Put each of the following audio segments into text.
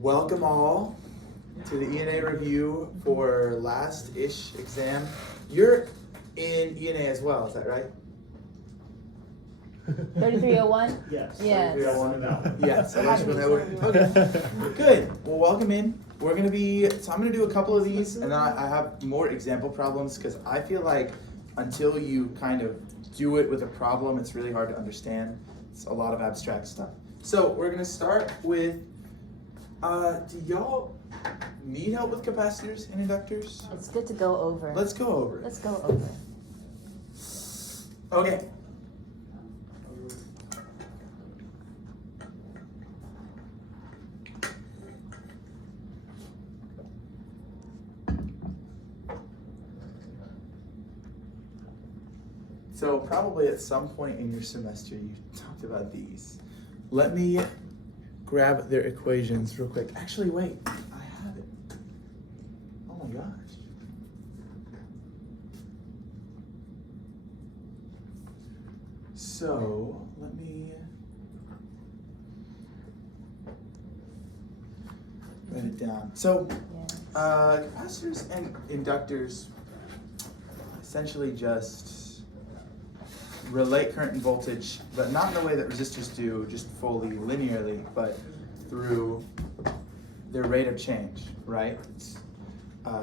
Welcome all to the E&A review for last-ish exam. You're in E&A as well, is that right? 3301? Yes. Yes. 3301. Yes. So how do we Okay. Good. Well, welcome in. I'm gonna do a couple of these, and then I have more example problems because I feel like until you kind of do it with a problem, it's really hard to understand. It's a lot of abstract stuff. So we're gonna start with, do y'all need help with capacitors and inductors? It's good to go over. Let's go over it. Let's go over. Okay. So probably at some point in your semester you talked about these. Let me grab their equations real quick. Actually, wait, I have it. Oh my gosh. So let me write it down. So Yes. capacitors and inductors essentially just relate current and voltage, but not in the way that resistors do, just fully linearly, but through their rate of change, right?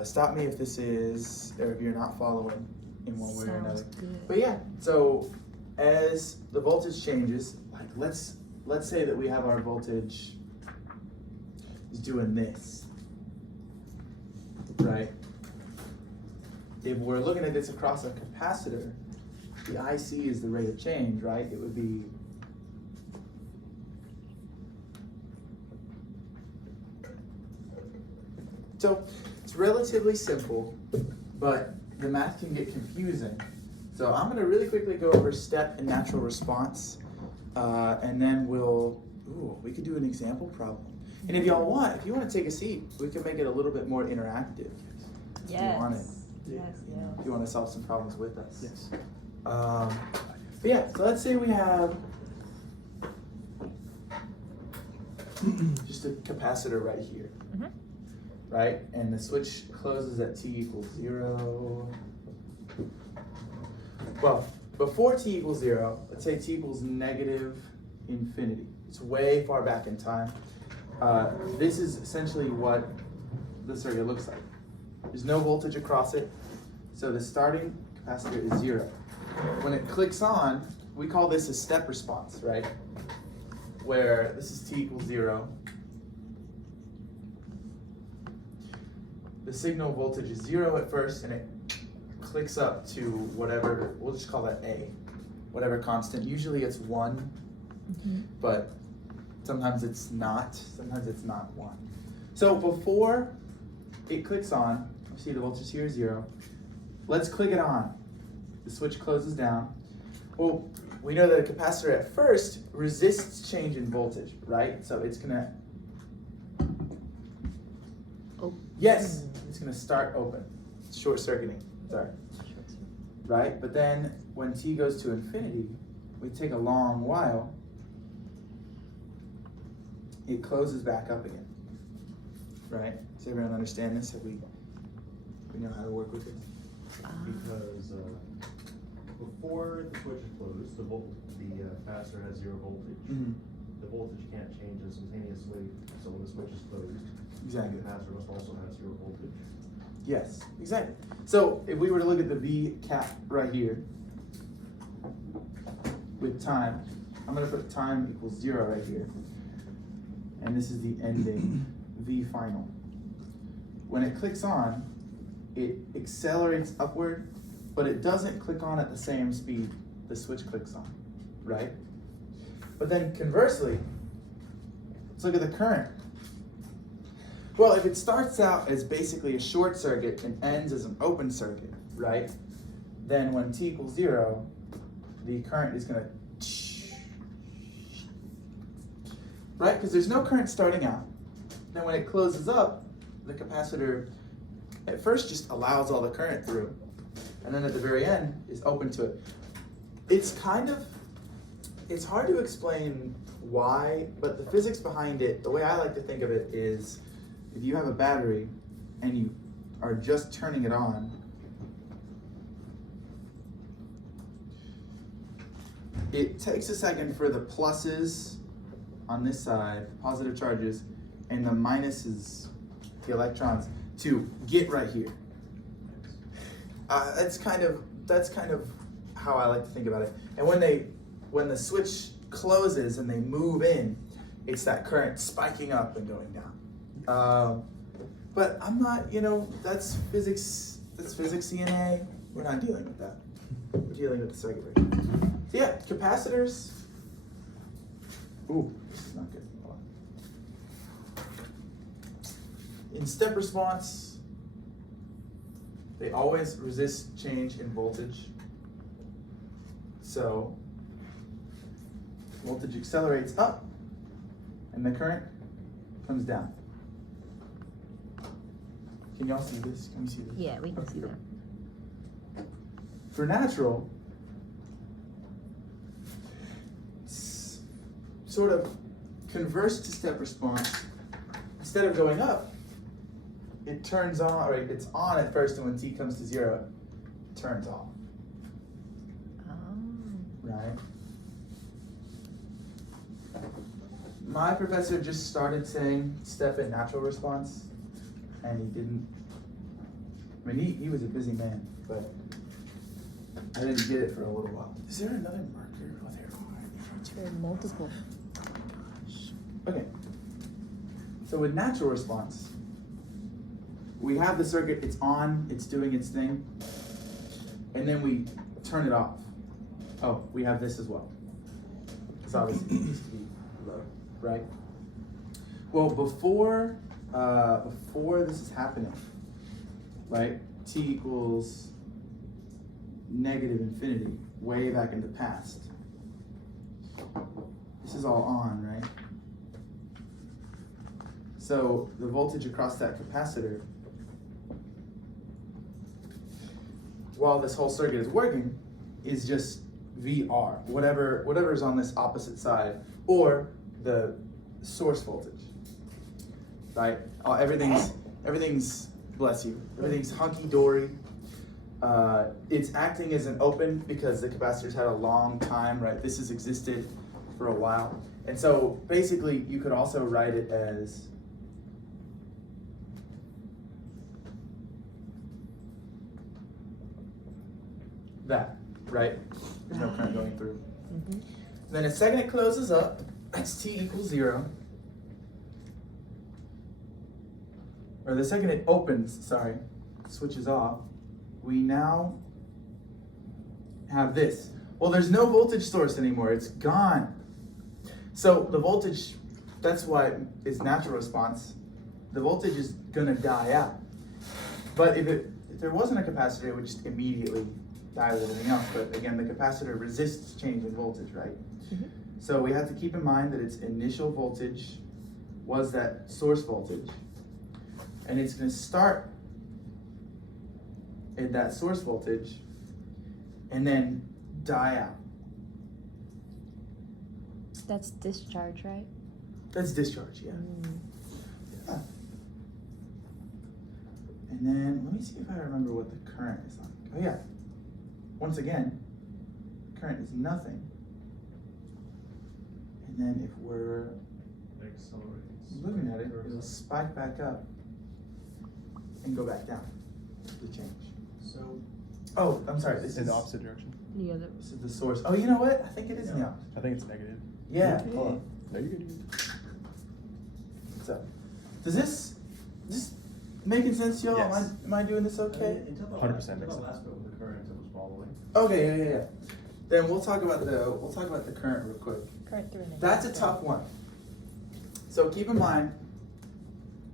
Stop me if this is, or if you're not following in one way or another. Sounds good. But yeah, so as the voltage changes, like let's say that we have our voltage is doing this, right? If we're looking at this across a capacitor, the IC is the rate of change, right? It would be so it's relatively simple, but the math can get confusing. So I'm gonna really quickly go over step and natural response, and then we could do an example problem. And if y'all want, if you want to take a seat, we can make it a little bit more interactive. If you want it. Yes, If you want to solve some problems with us. Yes. But yeah, so let's say we have just a capacitor right here, Mhm. right? And the switch closes at t equals 0. Well, before t equals 0, let's say t equals negative infinity. It's way far back in time. This is essentially what the circuit looks like. There's no voltage across it, so the starting capacitor is 0. When it clicks on, we call this a step response, right? Where this is t equals 0. The signal voltage is 0 at first, and it clicks up to whatever, we'll just call that A, whatever constant. Usually it's 1, but sometimes it's not 1. So before it clicks on, see the voltage here is 0. Let's click it on. The switch closes down. Well, we know that a capacitor at first resists change in voltage, right? So it's gonna, yes, it's gonna start open. It's short circuiting, sorry. Right, but then when t goes to infinity, we take a long while, it closes back up again, right? Does everyone understand this? We know how to work with it? Because before the switch is closed, the capacitor has 0 voltage. Mm-hmm. The voltage can't change instantaneously, so when the switch is closed, Exactly. the capacitor must also have 0 voltage. Yes, exactly. So if we were to look at the V cap right here with time, I'm going to put time equals 0 right here. And this is the ending V final. When it clicks on, it accelerates upward, but it doesn't click on at the same speed the switch clicks on, right? But then conversely, let's look at the current. Well, if it starts out as basically a short circuit and ends as an open circuit, right? Then when t equals 0, the current is gonna, right? Because there's no current starting out. Then when it closes up, the capacitor at first just allows all the current through, and then at the very end is open to it. It's hard to explain why, but the physics behind it, the way I like to think of it is, if you have a battery and you are just turning it on, it takes a second for the pluses on this side, positive charges, and the minuses, the electrons, to get right here. That's kind of how I like to think about it. And when the switch closes and they move in, it's that current spiking up and going down. But I'm not, that's physics CNA. We're not dealing with that. We're dealing with the circuit breaker. So yeah, capacitors. Ooh, this is not good. Hold on. In step response, they always resist change in voltage. So voltage accelerates up and the current comes down. Can y'all see this? Can we see this? Yeah, we can see that. For natural, sort of converse to step response. Instead of going up, it turns on, right? It's on at first, and when t comes to 0, it turns off. Right? My professor just started saying step in natural response, and he didn't. I mean, he was a busy man, but I didn't get it for a little while. Is there another marker? Oh, there There are multiple. Okay. So with natural response, we have the circuit, it's on, it's doing its thing, and then we turn it off. Oh, we have this as well. Because obviously it needs to be low, right? Well, before this is happening, right? T equals negative infinity, way back in the past. This is all on, right? So the voltage across that capacitor, while this whole circuit is working, is just VR, whatever is on this opposite side, or the source voltage, right? Everything's bless you, everything's hunky-dory. It's acting as an open because the capacitors had a long time, right? This has existed for a while. And so basically you could also write it as that, right? There's no current going through. Mm-hmm. Then the second it closes up, that's t equals 0. Or the second it opens, switches off, we now have this. Well, there's no voltage source anymore, it's gone. So the voltage, that's why it's natural response. The voltage is gonna die out. But if there wasn't a capacitor, it would just immediately die with everything else. But again, the capacitor resists change in voltage, right? Mm-hmm. So we have to keep in mind that its initial voltage was that source voltage. And it's gonna start at that source voltage and then die out. That's discharge, right? That's discharge, yeah. Mm. Yeah. And then, let me see if I remember what the current is like. Oh yeah, once again, current is nothing. And then if we're looking at it, it'll spike back up and go back down, the change. So, oh, I'm sorry, this In is the opposite direction. The other. This is the source. Oh, you know what? I think it is in the Yeah. opposite. I think it's negative. Yeah, Okay. hold on. No, you're good. So, does this making sense, y'all? Yes. Am I doing this okay? Until the 100% last bit makes with the current that was following. Okay, yeah. Then we'll talk about the current real quick. Current through an That's a tough one. So keep in mind,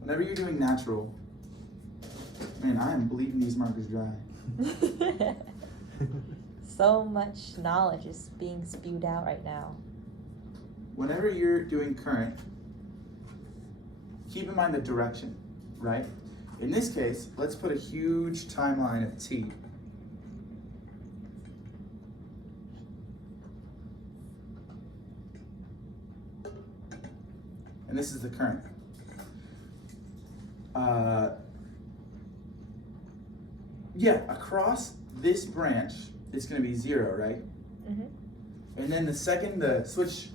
whenever you're doing natural, man, I am bleeding these markers dry. So much knowledge is being spewed out right now. Whenever you're doing current, keep in mind the direction, right? In this case, let's put a huge timeline of t. and this is the current. Yeah, across this branch, it's gonna be 0, right? Mm-hmm. And then the second the switch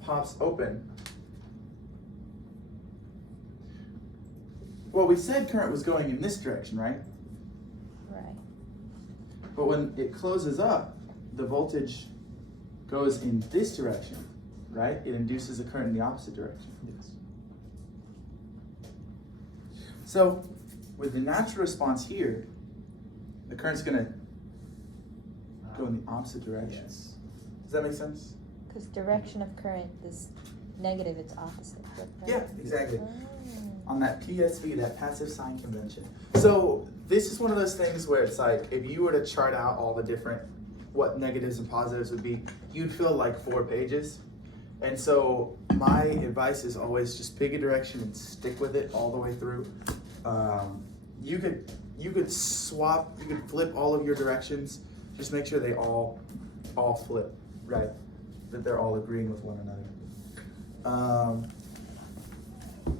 pops open, well, we said current was going in this direction, right? Right. But when it closes up, the voltage goes in this direction, right? It induces a current in the opposite direction. Yes. So with the natural response here, the current's gonna go in the opposite direction. Yes. Does that make sense? Because direction of current is negative, it's opposite. Right? Yeah, exactly. Oh. On that PSV, that passive sign convention. So this is one of those things where it's like, if you were to chart out all the different, what negatives and positives would be, you'd fill like 4 pages. And so my advice is always just pick a direction and stick with it all the way through. You could swap, you could flip all of your directions. Just make sure they all flip, right? That they're all agreeing with one another.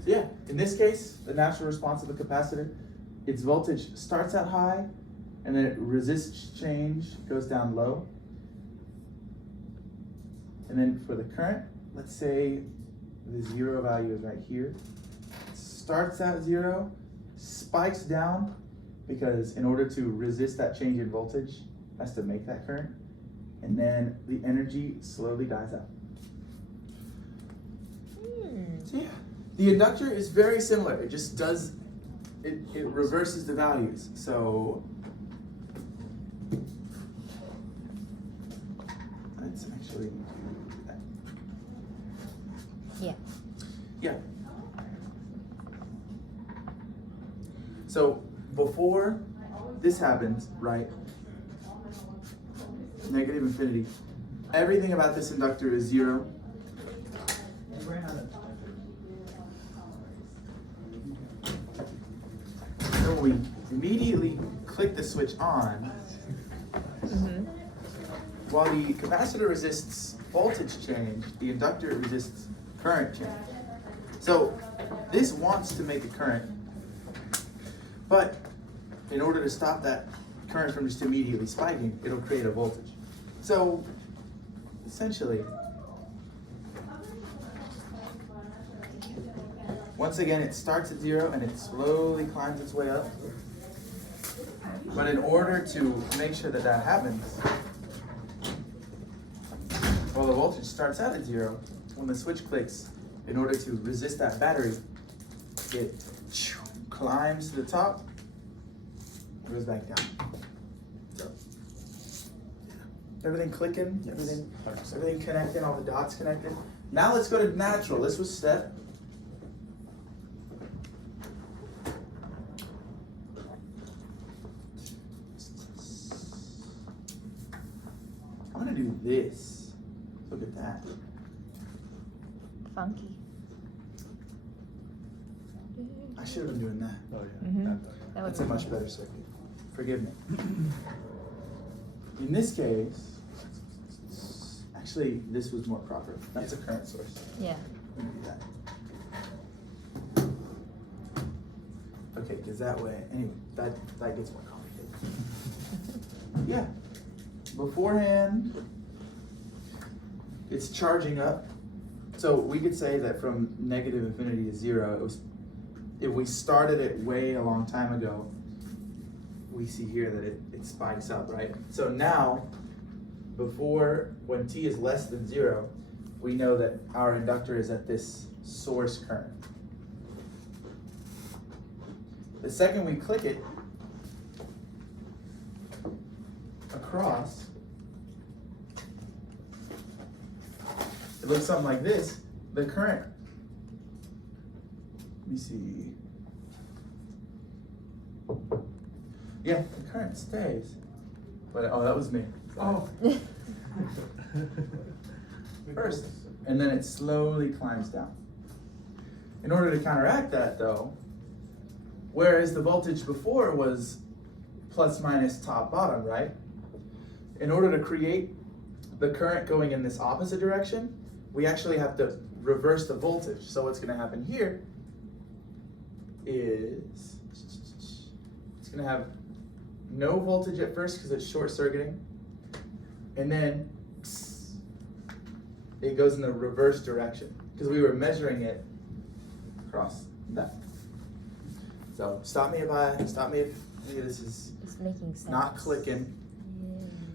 So yeah, in this case, the natural response of a capacitor, its voltage starts out high, and then it resists change, goes down low. And then for the current, let's say the 0 value is right here. It starts at 0, spikes down, because in order to resist that change in voltage, it has to make that current. And then the energy slowly dies out. So yeah, the inductor is very similar. It just does, it reverses the values. So let's actually do that. Yeah. Yeah. So before this happens, right? Negative infinity. Everything about this inductor is 0. So we immediately click the switch on. Mm-hmm. While the capacitor resists voltage change, the inductor resists current change. So this wants to make a current, but in order to stop that current from just immediately spiking, it'll create a voltage. So essentially, once again, it starts at 0 and it slowly climbs its way up. But in order to make sure that that happens, well, the voltage starts out at 0. When the switch clicks, in order to resist that battery, it climbs to the top, goes back down. So, everything clicking, Yes. everything connecting, all the dots connected. Now let's go to natural. This was step. I'm gonna do this. Look at that. Funky. I should have been doing that. Oh, yeah. Mm-hmm. That- That would That's a be much fun. better circuit. Forgive me. In this case, actually, this was more proper. That's a current source. Yeah. Let me do that. Okay, because that way, anyway, that gets more complicated. Yeah. Beforehand, it's charging up. So we could say that from negative infinity to 0, it was, if we started it way a long time ago, we see here that it spikes up, right? So now, before, when t is less than 0, we know that our inductor is at this source current. The second we click it across, it looks something like this. The current, let me see. Yeah, the current stays. But, oh, that was me. Oh. First, and then it slowly climbs down. In order to counteract that though, whereas the voltage before was plus minus top bottom, right? In order to create the current going in this opposite direction, we actually have to reverse the voltage. So what's gonna happen here is it's gonna have no voltage at first because it's short circuiting, and then it goes in the reverse direction because we were measuring it across that. So stop me if any of this is It's making sense. not clicking. Yeah.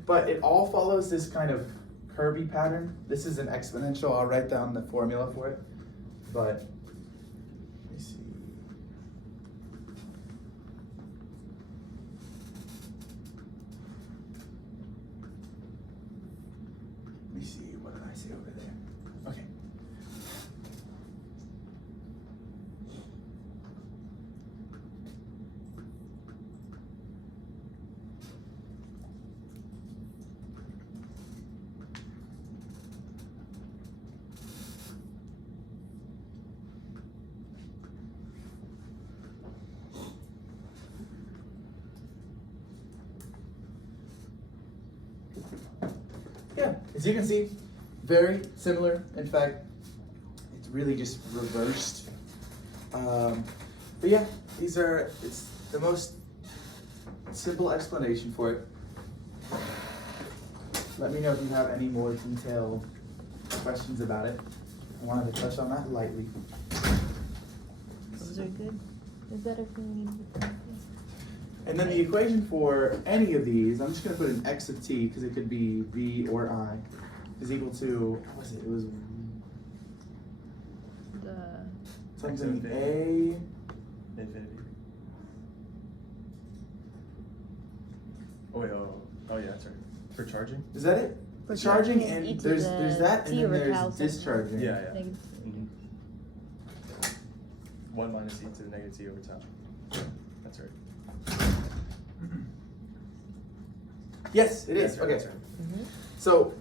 But it all follows this kind of Kirby pattern. This is an exponential. I'll write down the formula for it. But let me see. Let me see. What did I say over there? Okay. Yeah, as you can see, very similar. In fact, it's really just reversed. But yeah, it's the most simple explanation for it. Let me know if you have any more detailed questions about it. I wanted to touch on that lightly. Those are good. Is that everything you need? And then the equation for any of these, I'm just going to put an x of t because it could be v or I, is equal to, what was it? It was something a. Infinity. Oh wait, oh yeah, that's right. For charging? Is that it? For Charging charging and e to there's the that and t then over there's tau something. discharging. Yeah, yeah. Negative. Mm-hmm. 1 minus e to the negative t over tau. That's right. Yes, it is. That's right, Okay. that's right. Mm-hmm. So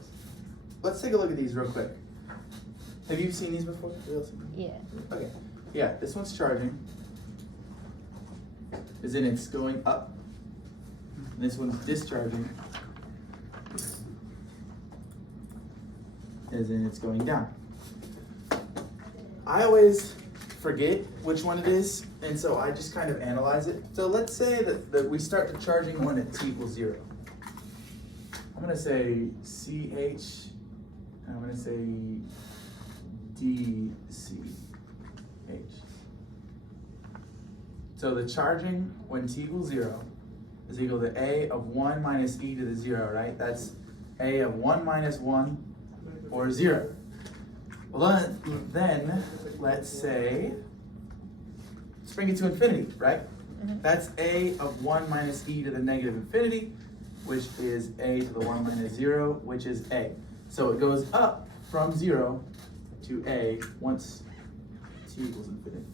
let's take a look at these real quick. Have you seen these before? Yeah. Okay. Yeah, this one's charging. As in it's going up. And this one's discharging. As in it's going down. I always forget which one it is, and so I just kind of analyze it. So let's say that we start the charging one at t equals 0. I'm gonna say CH, and I'm gonna say DCH. So the charging when t equals 0 is equal to A of 1 minus e to the 0, right? That's A of 1 minus 1 or 0. Well, then let's say, let's bring it to infinity, right? Mhm. That's A of 1 minus e to the negative infinity, which is A to the 1 minus 0, which is A. So it goes up from 0 to A once t equals infinity.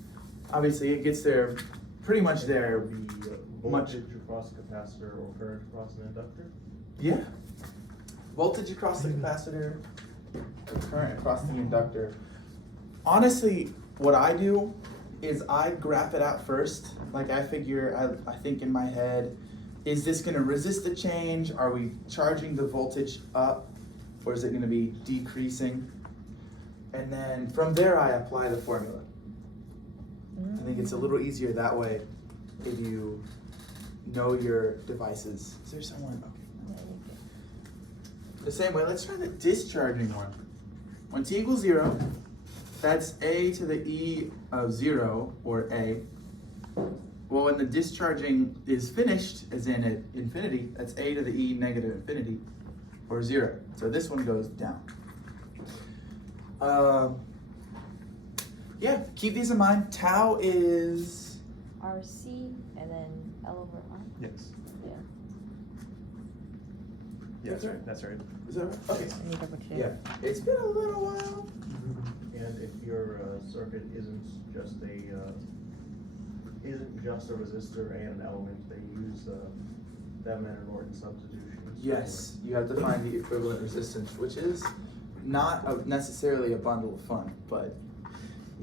Obviously, it gets there, pretty much there. The voltage across a capacitor or current across an inductor? Yeah. Voltage across the capacitor, the current across the inductor. Honestly, what I do is I graph it out first. Like I think in my head, is this gonna resist the change? Are we charging the voltage up? Or is it gonna be decreasing? And then from there I apply the formula. I think it's a little easier that way if you know your devices. Is there someone? Okay. The same way, let's try the discharging one. When t equals 0, that's A to the e of 0, or A. Well, when the discharging is finished, as in at infinity, that's A to the e negative infinity, or 0. So this one goes down. Yeah, keep these in mind. Tau is... RC and then L over R. Yes. Yeah. Yeah, that's right. That's right. Is that right? Okay. Let me double check. Yeah, it's been a little while. And if your circuit isn't just a resistor and an element, they use them and Norton substitutions. Yes, you have to find the equivalent resistance, which is not necessarily a bundle of fun, but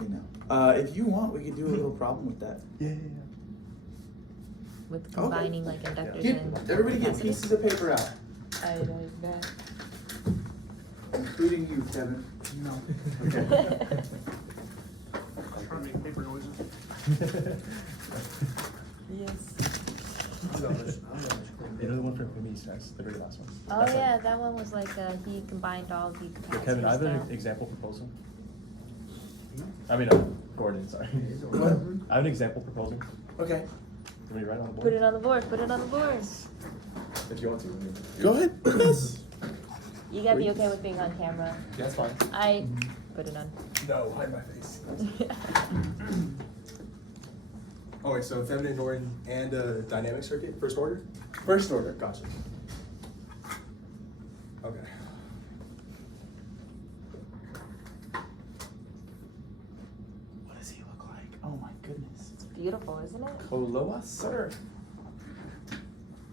you know. If you want, we could do a little problem with that. Yeah. With combining like inductors and Everybody get capacitors. pieces of paper out, I like that. including you, Kevin. No. Okay. I'm trying to make paper noises. Yes. You know the one from Kumi's, that's the very last one. Oh That's yeah, like- that one was like he combined all the capacitors. Yeah, Kevin, I have an down. example proposal. Gordon, sorry. What? I have an example proposal. Okay. Can we write on the board? Put it on the board. Put it on the board. If you want to. Go ahead. Yes. You gotta be okay with being on camera. Yeah, that's fine. I put it on. No, hide my face. Oh wait, so Thevenin, Norton, and dynamic circuit, first order? First order. Gotcha. Okay. What does he look like? Oh my goodness. It's beautiful, isn't it? Koloa, sir.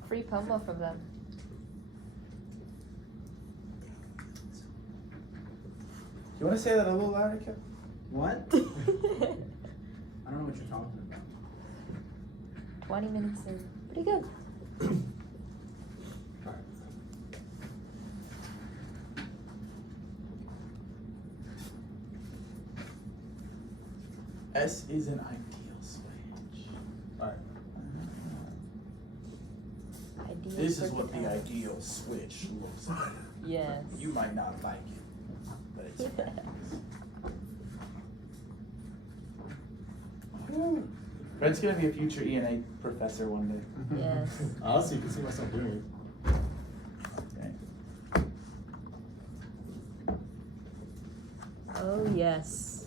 Free promo from them. You want to say that a little louder, Kev? What? I don't know what you're talking about. 20 minutes in. Pretty good. S is an ideal switch. Alright. Ideal This is circuit what the balance. ideal switch looks like. Yes. You might not like it, but it's Fred's gonna be a future ENA professor one day. Yes. Honestly, you can see myself doing it. Okay. Oh yes.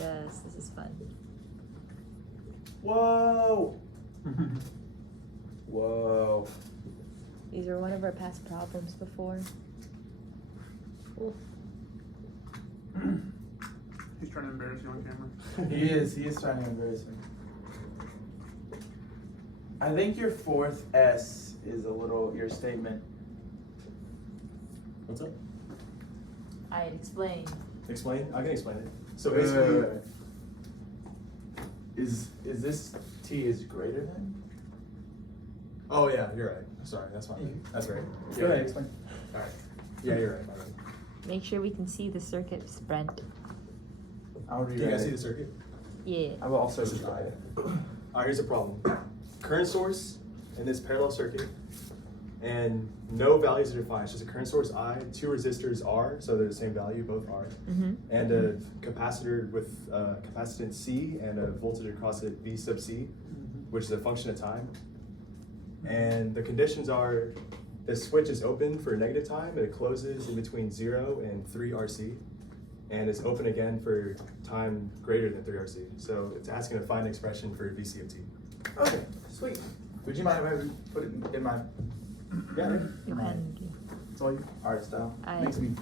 Yes, this is fun. Whoa! Whoa. These are one of our past problems before. He's trying to embarrass you on camera. He is trying to embarrass me. I think your fourth S is a little, your statement. What's up? I had explained. Explain? I can explain it. So Wait, basically, wait, wait. Is this T is greater than? oh yeah, you're right. Sorry, that's fine. That's right. Go ahead, explain. Alright. Yeah, you're right. Alright. Make sure we can see the circuit spread. I'll Do you guys see the circuit? Yeah. I will also try it. Alright, here's the problem. Current source in this parallel circuit, and no values are defined. It's just a current source I, two resistors R, so they're the same value, both R, Mm-hmm. and a capacitor with capacitance C and a voltage across it V sub C, which is a function of time. And the conditions are the switch is open for negative time and it closes in between 0 and 3 RC. And it's open again for time greater than 3 RC. So it's asking to find an expression for VC of T. Okay, sweet. Would you mind if I put it in my You can do. it's all you art style? I- Makes me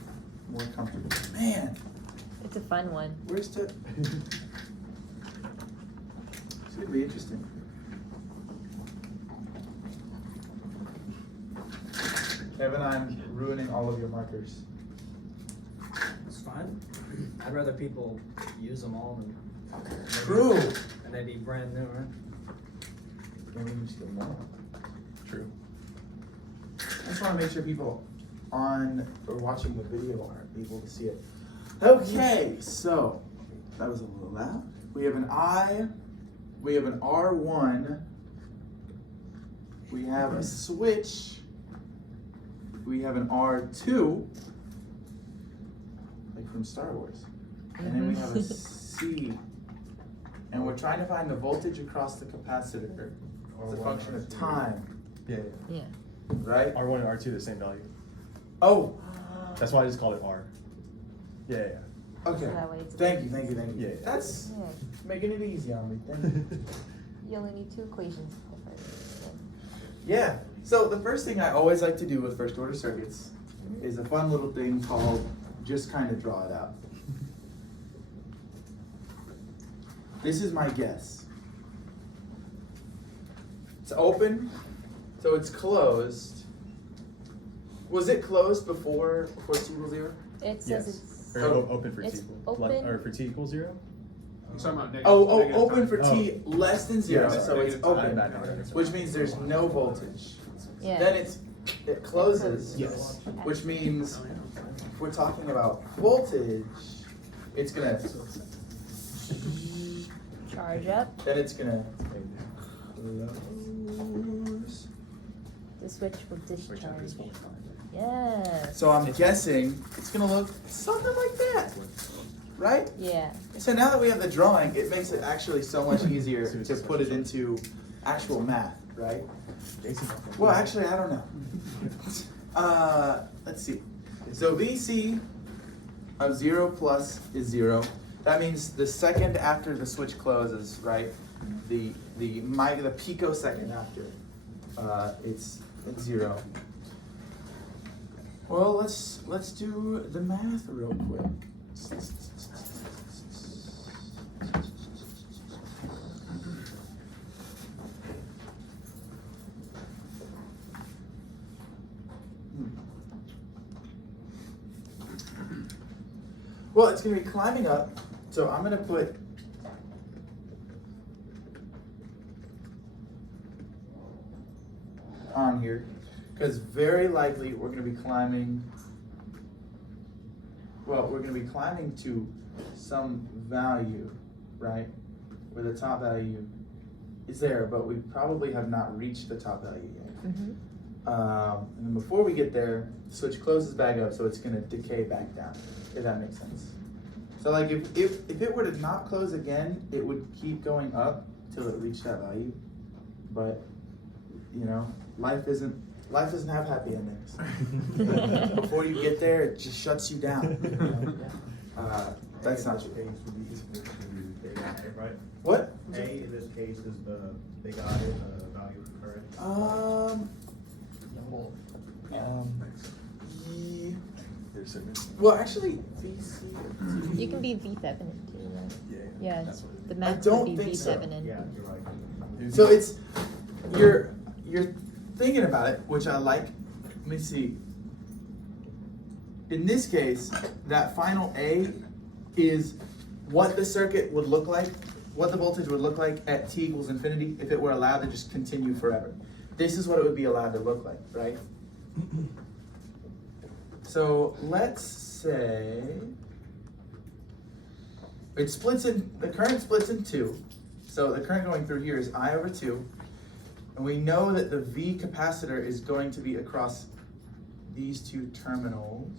more comfortable. Man, It's a fun one. where's the It's gonna be interesting. Kevin, I'm ruining all of your markers. It's fine. I'd rather people use them all than True. and they be brand new, right? Maybe we just get more. True. I just want to make sure people on or watching the video are able to see it. Okay, so that was a little loud. We have an I, we have an R1, we have a switch, we have an R2, like from Star Wars, and then we have a C, and we're trying to find the voltage across the capacitor as a function of time, Yeah. Yeah. right? R1 and R2 the same value. Oh, That's why I just called it R. Yeah, yeah. okay. So that way it's- Thank you, thank you, thank you. Yeah. That's Yeah. making it easy on me. Thank you. You only need 2 equations. Different. Yeah. So the first thing I always like to do with first order circuits is a fun little thing called just kind of draw it out. This is my guess. It's open, so it's closed. Was it closed before T equals 0? It says Yes. it's. Or Oh. open for T It's equal, open. or for T equals 0? He's talking about negative. Oh, negative open time. for T less than 0, Yeah, so sorry. it's Negative time. open, Bad numbers. which means there's no voltage. Yeah. Then it closes, Yes. which means if we're talking about voltage, it's gonna, Charge up. then it's gonna close. The switch will Switch out this discharge. one. Yes. So I'm guessing it's gonna look something like that, right? Yeah. So now that we have the drawing, it makes it actually so much easier to put it into actual math, right? Well, actually, I don't know. Let's see. So VC of 0 plus is 0. That means the second after the switch closes, right? The picosecond after, it's 0. Well, let's do the math real quick. Well, it's going to be climbing up, so I'm going to put on here, because very likely we're going to be climbing, well, we're going to be climbing to some value, right, where the top value is there, but we probably have not reached the top value yet. Mm-hmm. And then before we get there, the switch closes back up, so it's going to decay back down, if that makes sense. So like if it were to not close again, it would keep going up till it reached that value. But you know, life doesn't have happy endings. Before you get there, it just shuts you down. That's not true. Case would be big I, right? What? A in this case is the big I, the value of current. Ye- There's certain. well, actually, VC. You can be V7 too, right? Yeah, That's what the it math don't would be think so. V7 and Yeah, you're right. So it's you're thinking about it, which I like. Let me see. In this case, that final A is what the circuit would look like, what the voltage would look like at t equals infinity if it were allowed to just continue forever. This is what it would be allowed to look like, right? So let's say the current splits in two. So the current going through here is I over 2. And we know that the V capacitor is going to be across these two terminals.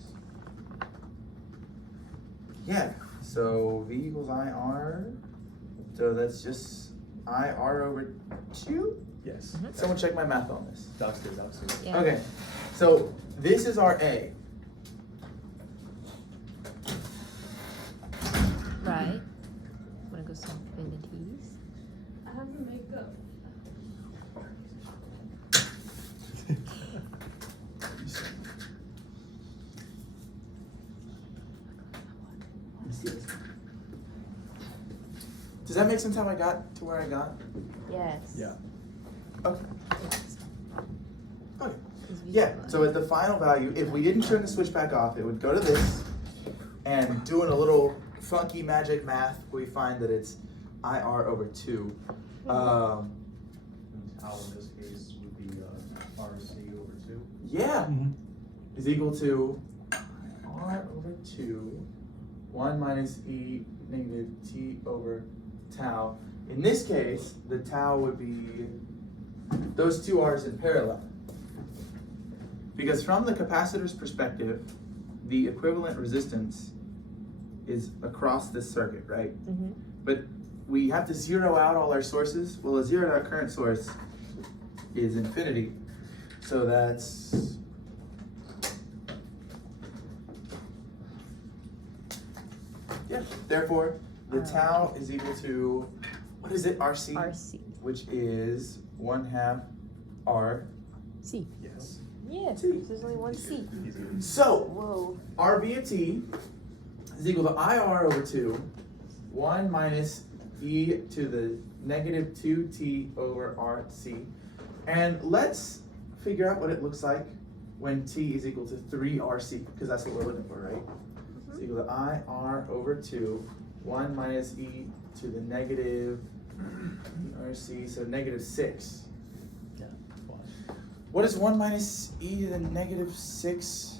Yeah, so V equals IR. So that's just IR over 2? Yes. Mhm. Someone check my math on this. Downstairs. Yeah. Okay, so this is our A. Right. Wanna go some infinities? I have makeup. Does that make sense how I got to where I got? Yes. Yeah. Okay. Okay. Is V Yeah, one. so at the final value, if we didn't turn the switch back off, it would go to this, and doing a little funky magic math, we find that it's IR over 2. And tau in this case would be RC over 2. Yeah, is equal to R over 2, 1 minus E negative T over tau. In this case, the tau would be those two R's in parallel. Because from the capacitor's perspective, the equivalent resistance is across this circuit, right? Mhm. But we have to zero out all our sources. Well, a zeroed out current source is infinity. So that's yeah. Therefore, the tau is equal to what is it? RC, RC. which is 1/2 R. C. Yes. Yes, C. there's only one C. So Whoa. R via T is equal to IR over 2, 1 minus E to the negative 2T over RC. And let's figure out what it looks like when T is equal to 3RC, because that's what we're looking for, right? It's equal to IR over 2, 1 minus E to the negative RC, so negative 6. Yeah. What is 1 minus E to the negative 6?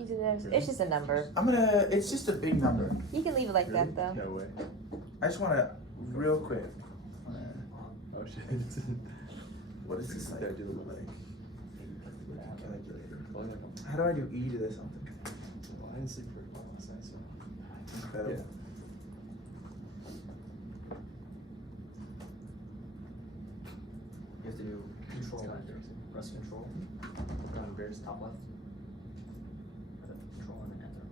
Easy there. It's just a number. it's just a big number. You can leave it like that though. No way. I just wanna, real quick, Oh shit. what is this like? They're doing like How do I do E to this something? well, I didn't sleep very well last night, so Incredible. yeah. You have to do control enter. Press control. Down bears top left. Control and enter.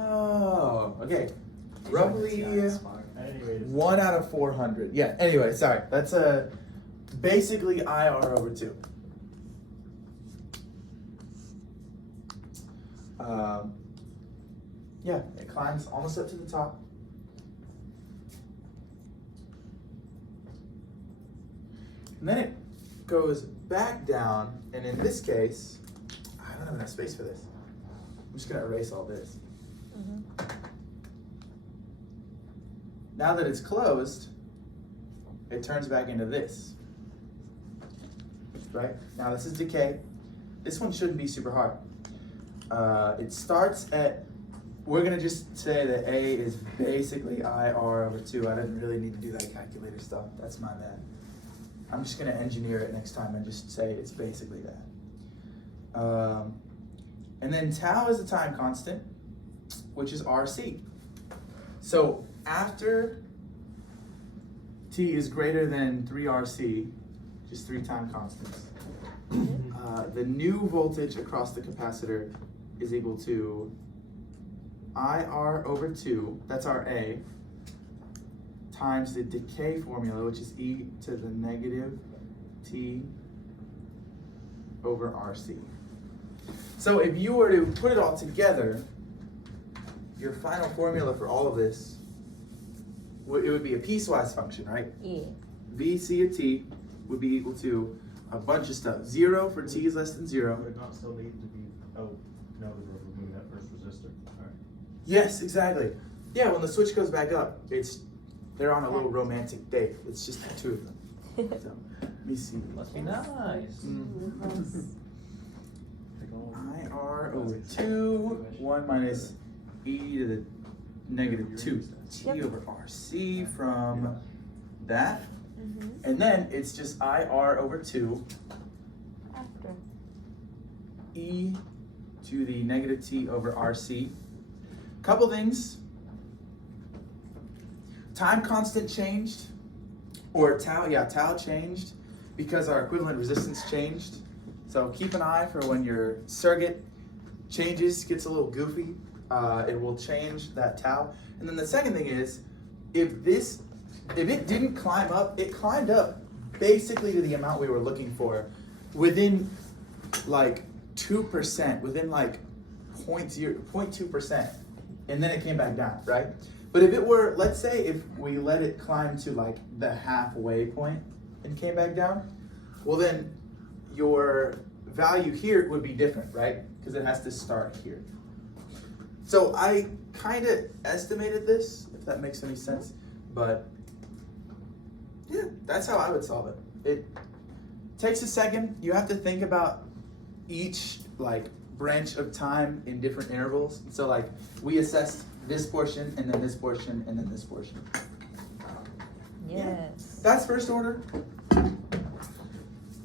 Oh, okay. Roughly Anyways. 1 out of 400. Yeah, anyway, sorry. That's basically IR over 2. Yeah, it climbs almost up to the top. And then it goes back down, and in this case, I don't have enough space for this. I'm just gonna erase all this. Mm-hmm. Now that it's closed, it turns back into this. Right? Now this is decay. This one shouldn't be super hard. It starts at, we're gonna just say that A is basically IR over 2. I didn't really need to do that calculator stuff. That's my bad. I'm just gonna engineer it next time and just say it's basically that. And then tau is the time constant, which is RC. So after T is greater than 3RC, just 3 time constants, the new voltage across the capacitor is equal to IR over 2, that's our A, times the decay formula, which is E to the negative T over RC. So if you were to put it all together, your final formula for all of this, it would be a piecewise function, right? Yeah. VC of T would be equal to a bunch of stuff. 0 for T is less than 0. Would it not still need to be, oh, no, we're removing that first resistor. Alright. Yes, exactly. Yeah, when the switch goes back up, they're on a little romantic date. It's just the 2 of them. So, let me see. Must be nice. IR over 2, 1 minus E to the negative 2. T Yep. over RC from that. Mm-hmm. And then it's just IR over 2, After. E to the negative T over RC. Couple things. Time constant changed, or tau, tau changed because our equivalent resistance changed. So keep an eye for when your circuit changes, gets a little goofy, it will change that tau. And then the second thing is, if it didn't climb up, it climbed up basically to the amount we were looking for within like 2%, within like 0.2%, and then it came back down, right? But if it were, let's say if we let it climb to like the halfway point and came back down, well then your value here would be different, right? Because it has to start here. So I kind of estimated this, if that makes any sense, but yeah, that's how I would solve it. It takes a second. You have to think about each like branch of time in different intervals. So like we assessed this portion and then this portion and then this portion. Yes. That's first order. How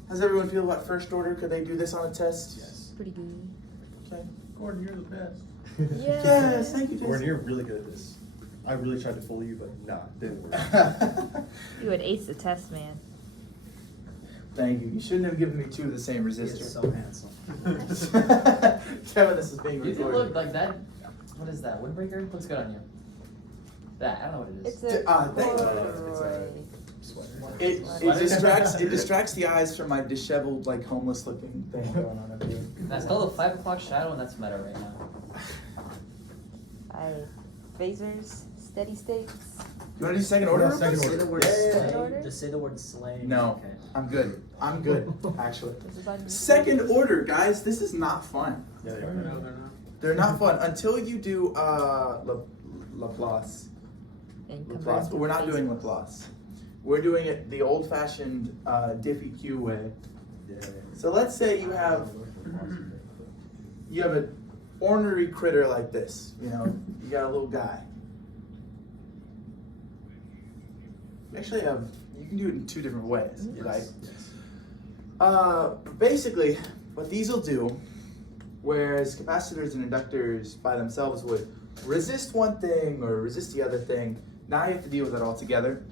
does everyone feel about first order? Could they do this on a test? Yes. Pretty good. Okay. Gordon, you're the best. Yeah. Yes, thank you, Gordon, Jason. you're really good at this. I really tried to fool you, but nah, didn't work. You would ace the test, man. Thank you. You shouldn't have given me 2 of the same He is resistor. so handsome. Kevin, this is being You did recorded. look like that. What is that? Windbreaker? Looks good on you. That, I don't know what it is. It's a thank you. Polaroid. Sweater. It distracts the eyes from my disheveled, like homeless looking thing going on up here. That's called a 5 o'clock shadow, and that's meta right now. Phasers, steady states. You want to do second order? Yeah, real second quick? Say the word Yeah. slay. Order? Just say the word slay. No, Okay. I'm good. I'm good, actually. This is on Second order, guys. This is not fun. Yeah, they No, are. they're not. They're not fun until you do Laplace. And Laplace, convert but we're not to doing phasers. Laplace. We're doing it the old-fashioned Diffie Q way. Yeah. So let's say you have you have an ornery critter like this, you know, you got a little guy. You actually have, you can do it in two different ways, right? Basically, what these will do, whereas capacitors and inductors by themselves would resist one thing or resist the other thing, now you have to deal with it all together.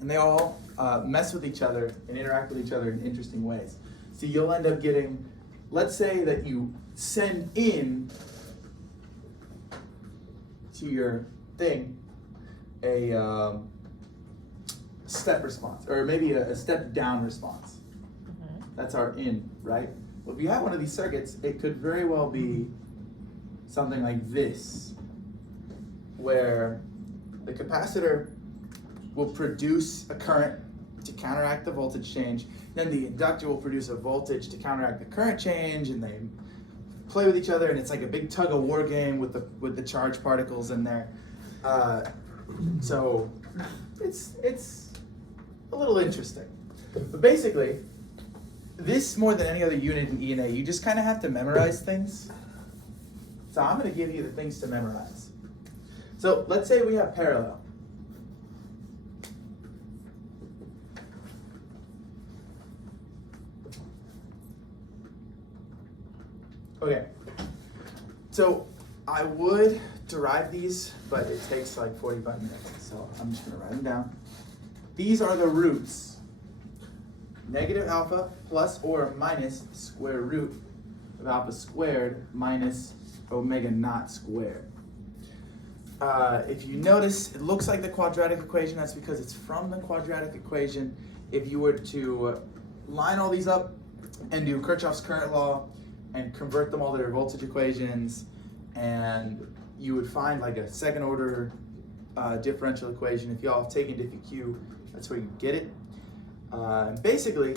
And they all mess with each other and interact with each other in interesting ways. So you'll end up getting, let's say that you send in to your thing a step response, or maybe a step down response. That's our in, right? Well, if you have one of these circuits, it could very well be something like this, where the capacitor will produce a current to counteract the voltage change, then the inductor will produce a voltage to counteract the current change, and they play with each other, and it's like a big tug of war game with the charged particles in there. So it's a little interesting. But basically, this more than any other unit in ENA, you just kind of have to memorize things. So I'm going to give you the things to memorize. So let's say we have parallel. Okay, so I would derive these, but it takes like 45 minutes, so I'm just gonna write them down. These are the roots. Negative alpha plus or minus the square root of alpha squared minus omega naught squared. If you notice, it looks like the quadratic equation. That's because it's from the quadratic equation. If you were to line all these up and do Kirchhoff's current law and convert them all to their voltage equations, and you would find like a second order differential equation. If y'all have taken diffie-q, that's where you get it. Basically,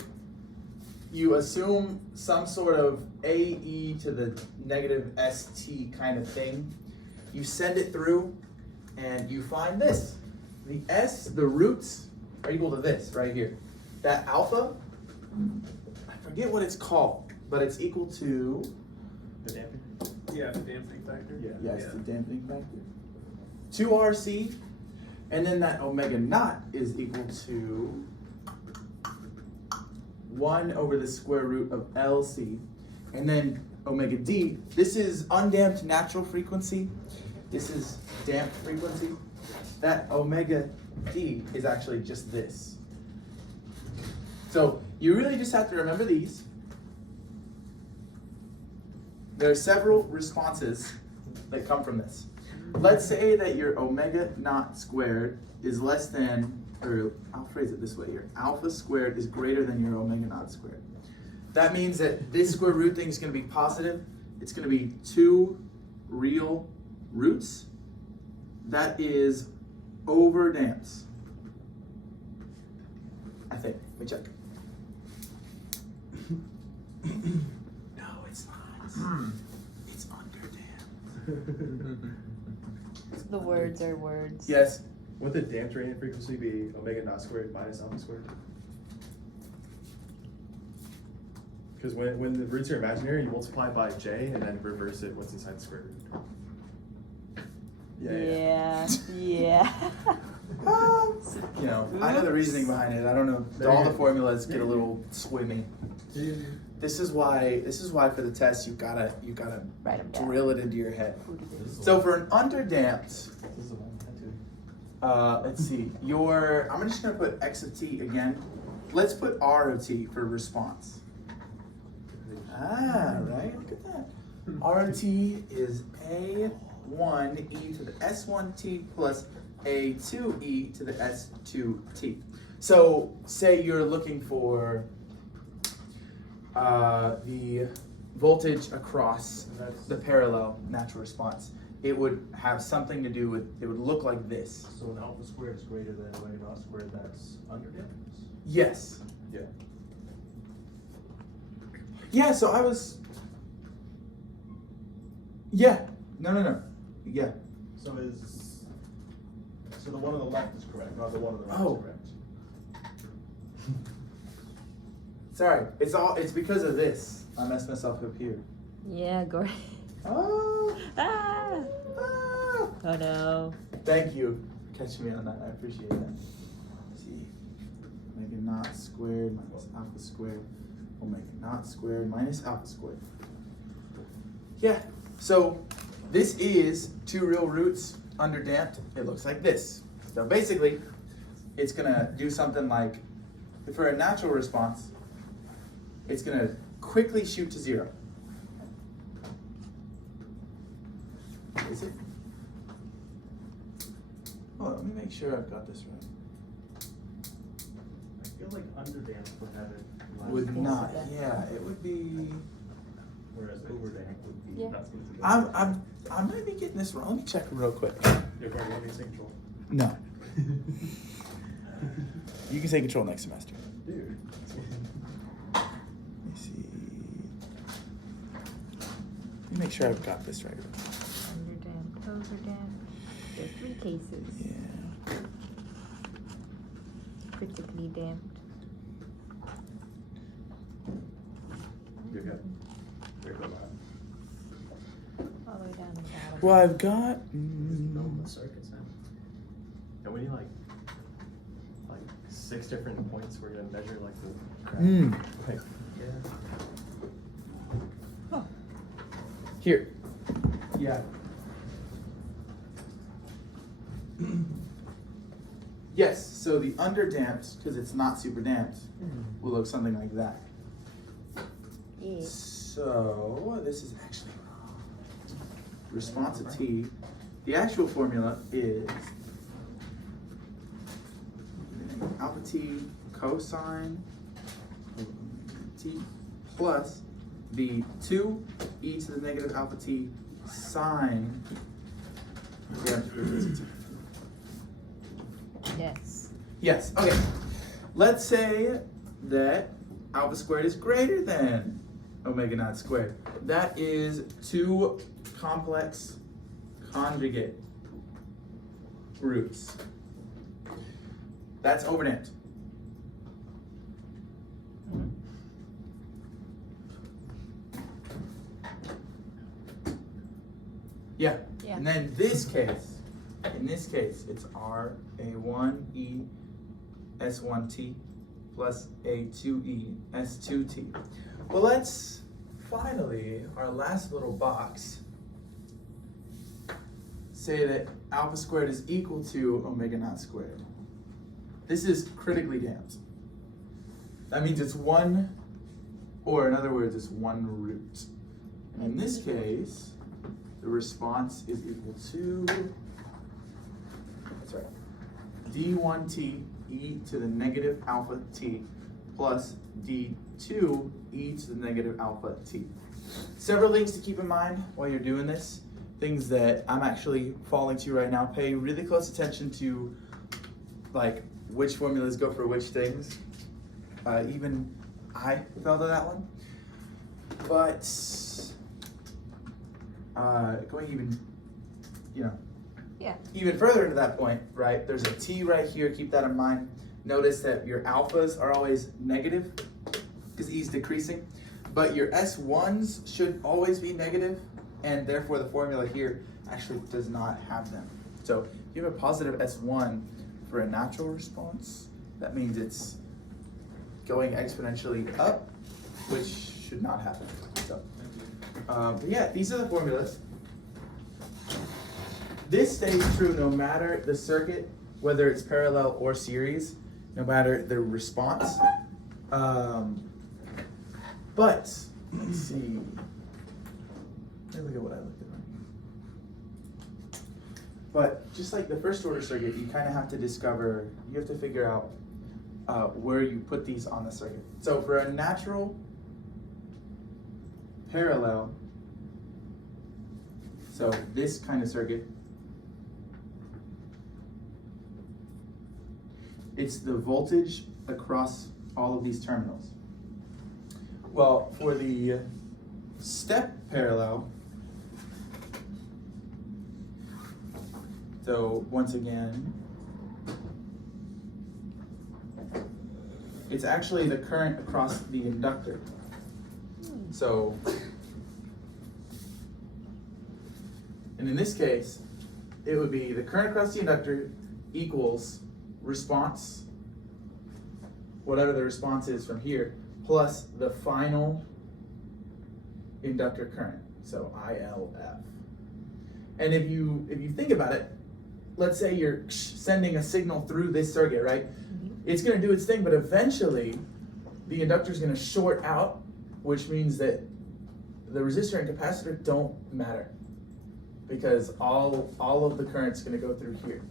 you assume some sort of AE to the negative ST kind of thing. You send it through, and you find this. The S, the roots, are equal to this right here. That alpha, I forget what it's called, but it's equal to, The damping? Yeah, the damping factor. yes, the damping factor, 2RC, and then that omega naught is equal to 1 over the square root of LC, and then omega D, this is undamped natural frequency, this is damped frequency. That omega D is actually just this. So you really just have to remember these. There are several responses that come from this. Let's say that your omega naught squared is less than, or I'll phrase it this way here, alpha squared is greater than your omega naught squared. That means that this square root thing is going to be positive. It's going to be 2 real roots. That is over damps, I think. Let me check. No, it's not. It's under damped. The words are words. Yes. Would the damped radiant frequency be omega naught squared minus alpha squared? Because when the roots are imaginary, you multiply by j and then reverse it what's inside the square root. Yeah. You know, I know the reasoning behind it. I don't know. All the formulas get a little swimmy. This is why for the test you gotta Write 'em down. drill it into your head. So for an underdamped, This is the one I had to. let's see. I'm just gonna put x of t again. Let's put r of t for response. Ah, right. Look at that. R of t is a1 e to the s1t plus a2e to the s2t. So say you're looking for the voltage across the parallel natural response. It would have something to do with, it would look like this. So an alpha squared is greater than omega naught squared, that's under damped? Yes. Yeah. Yeah, so I was, yeah, no. Yeah. So the one on the left is correct, not the one on the right Oh. is correct. Sorry, it's because of this. I messed myself up here. Yeah, great. Oh, Ah! ah. Oh no. Thank you for catching me on that. I appreciate that. Let's see. Omega naught squared minus alpha squared. Omega naught squared minus alpha squared. Yeah, so this is two real roots underdamped. It looks like this. So basically, it's gonna do something like, for a natural response, it's gonna quickly shoot to 0. Is it? Oh, let me make sure I've got this right. I feel like underdamped would have it. last Would more, not, yeah, it would be. Whereas overdamped would be. Yeah. That's what's I might be getting this wrong. Let me check real quick. You're probably let me take control. No. You can take control next semester. Dude. Let me see. Let me make sure I've got this right. Underdamped, overdamped. There are 3 cases. Yeah. Critically damped. You're good. You're good, man. All the way down to the bottom. Well, I've got. Just build the circuits now. And we need like 6 different points we're gonna measure like the graph. Like, Yeah. Huh. Here. Yeah. Yes, so the underdamped, because it's not super damped, will look something like that. Yeah. So, this is actually wrong. Response to T. The actual formula is alpha T cosine T plus the 2 e to the negative alpha T sine. Yes. Yes, okay. Let's say that alpha squared is greater than omega naught squared. That is 2 complex conjugate roots. That's overdamped. Yeah. Yeah. And then in this case, it's RA1E S1T plus A2E S2T. Well, let's finally, our last little box, say that alpha squared is equal to omega naught squared. This is critically damped. That means it's 1, or in other words, it's 1 root. And in this case, the response is equal to, that's right, D1T e to the negative alpha t plus D2 e to the negative alpha t. Several things to keep in mind while you're doing this. Things that I'm actually falling to right now. Pay really close attention to like which formulas go for which things. Even I fell to that one. But going even, Yeah. even further into that point, right? There's a T right here, keep that in mind. Notice that your alphas are always negative because E's decreasing, but your S1s should always be negative, and therefore the formula here actually does not have them. So if you have a positive S1 for a natural response, that means it's going exponentially up, which should not happen. So, but yeah, these are the formulas. This stays true no matter the circuit, whether it's parallel or series, no matter the response. But let's see. Let me look at what I looked at. But just like the first order circuit, you kind of have to you have to figure out where you put these on the circuit. So for a natural parallel, so this kind of circuit, it's the voltage across all of these terminals. Well, for the step parallel, so once again, it's actually the current across the inductor. So And in this case, it would be the current across the inductor equals response, whatever the response is from here, plus the final inductor current, so ILF. And if you think about it, let's say you're sending a signal through this circuit, right? It's going to do its thing, but eventually the inductor is going to short out, which means that the resistor and capacitor don't matter because all of the current's going to go through here.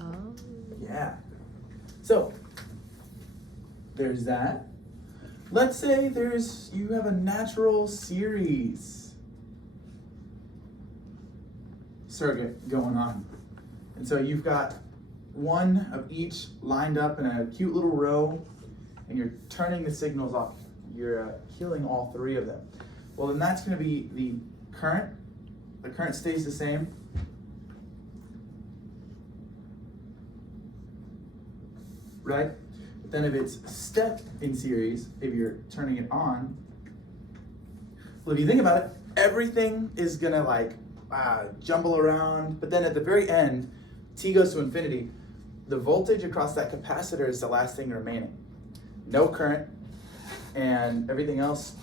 Oh. Yeah. So there's that. Let's say you have a natural series circuit going on. And so you've got one of each lined up in a cute little row, and you're turning the signals off. You're killing all three of them. Well, then that's going to be the current. The current stays the same. Right? But then if it's step in series, if you're turning it on, well, if you think about it, everything is going to like jumble around. But then at the very end, t goes to infinity. The voltage across that capacitor is the last thing remaining. No current, and everything else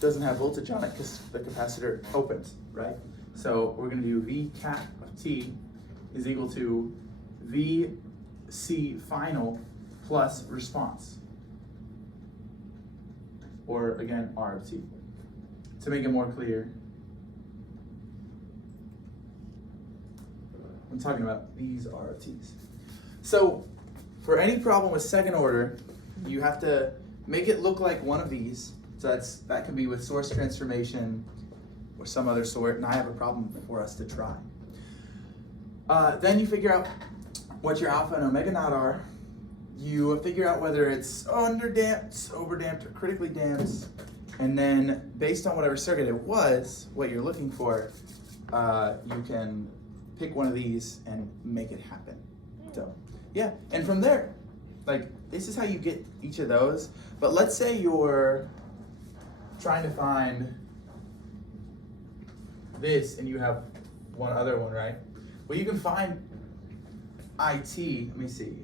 doesn't have voltage on it because the capacitor opens, right? So we're going to do V cap of t is equal to VC final plus response, or again R of t. To make it more clear, I'm talking about these R of t's. So for any problem with second order, you have to make it look like one of these. So that could be with source transformation or some other sort, and I have a problem for us to try. Then you figure out what your alpha and omega naught are. You figure out whether it's underdamped, overdamped, or critically damped, and then based on whatever circuit it was, what you're looking for, you can pick one of these and make it happen. So, yeah, and from there, like, this is how you get each of those. But let's say you're trying to find this and you have one other one, right? Well, you can find IT, let me see.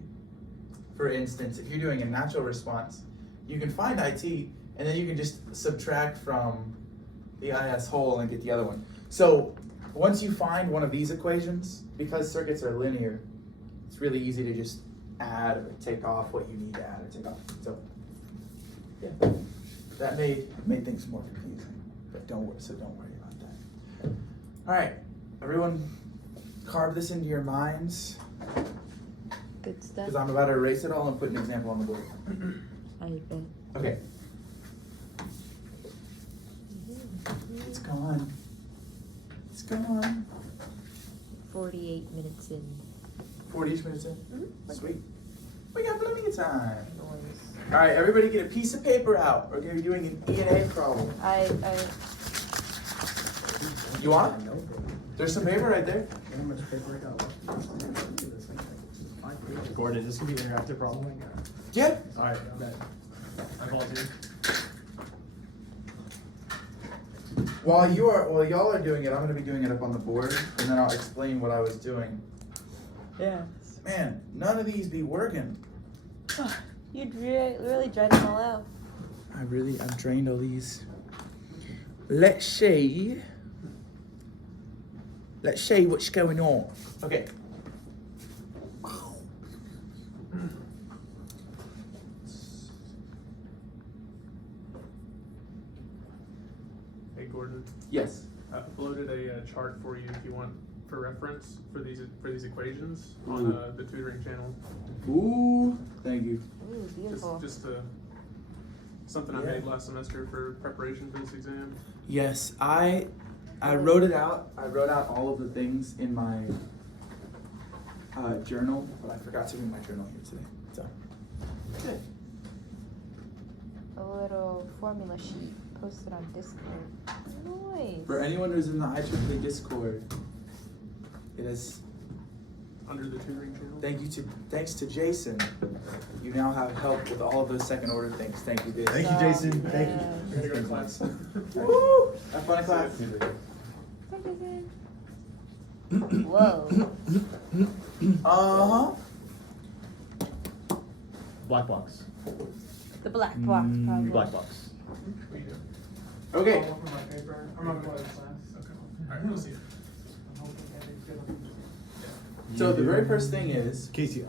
For instance, if you're doing a natural response, you can find IT and then you can just subtract from the IS whole and get the other one. So once you find one of these equations, because circuits are linear, it's really easy to just add or take off what you need to add or take off. So yeah, that made things more confusing, but don't worry about that. All right, everyone carve this into your minds Good stuff. because I'm about to erase it all and put an example on the board. I bet. Okay. It's gone. It's gone. 48 minutes in. 40 minutes in? Mm-hmm. Sweet. We got plenty of time. Noise. All right, everybody get a piece of paper out. We're going to be doing an E&A problem. You want it? No, bro. There's some paper right there. How much paper I got left? Look at this thing. 5 pages. Gordon, this could be an interactive Oh problem. my god. Yeah. All right, I bet. I volunteer. While y'all are doing it, I'm going to be doing it up on the board, and then I'll explain what I was doing. Yeah. Man, none of these be working. You'd really dread them all out. I've drained all these. Let's see what's going on. Okay. Hey Gordon, Yes. I uploaded a chart for you if you want for reference for these equations on the tutoring channel. Ooh, thank you. Ooh, beautiful. Just something I Yeah. made last semester for preparation for this exam. Yes, I wrote it out. I wrote out all of the things in my journal, but I forgot to bring my journal here today. So, good. A little formula sheet posted on Discord. Nice. For anyone who's in the IEEE Discord, it is Under the tutoring channel. thanks to Jason. You now have help with all of those second order things. Thank you, Jason. Thank you, Jason. Yeah. Thank you. We're gonna go to class. Woo! Have fun in class. Whoa. Uh-huh. Black box. The black box problem. Black box. What you doing? Okay. Follow up on my paper. I'm not going to class. Okay. Alright, we'll see you. So the very first thing is, KCL.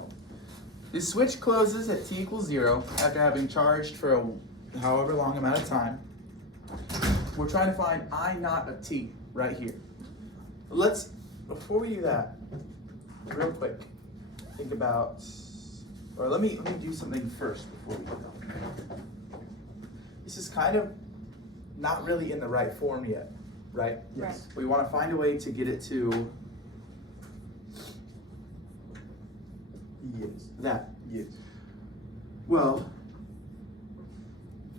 the switch closes at t equals 0 after having charged for a however long amount of time. We're trying to find I naught of t right here. Let's, before we do that, real quick, think about, or let me do something first before we do that. This is kind of not really in the right form yet, right? Yes. We want to find a way to get it to Yes. that. Yes. Well,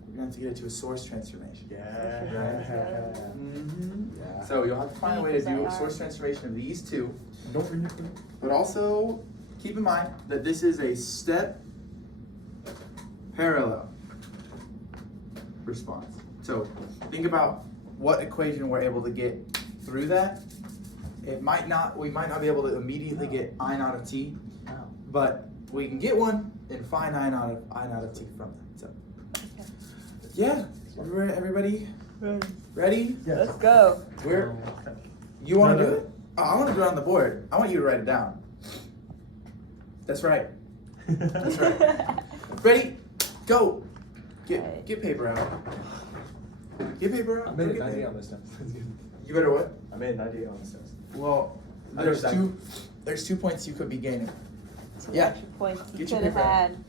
we're gonna have to get it to a source transformation. Yeah. Mm-hmm. Yeah. So you'll have to find a way to do a source transformation of these two, Don't forget that. but also keep in mind that this is a step parallel response. So think about what equation we're able to get through that. We might not be able to immediately get I naught of t, but we can get one and find I naught of t from that. So yeah, everybody ready? Let's go. You want to do it? Oh, I want to do it on the board. I want you to write it down. That's right. That's right. Ready? Go. Get paper out. Get paper out. I made Go it get 98 paper. on this test. You better what? I made it 98 on this test. Well, I there's understand. there's 2 points you could be gaining. Two Yeah. extra points you Get your could have paper out. had.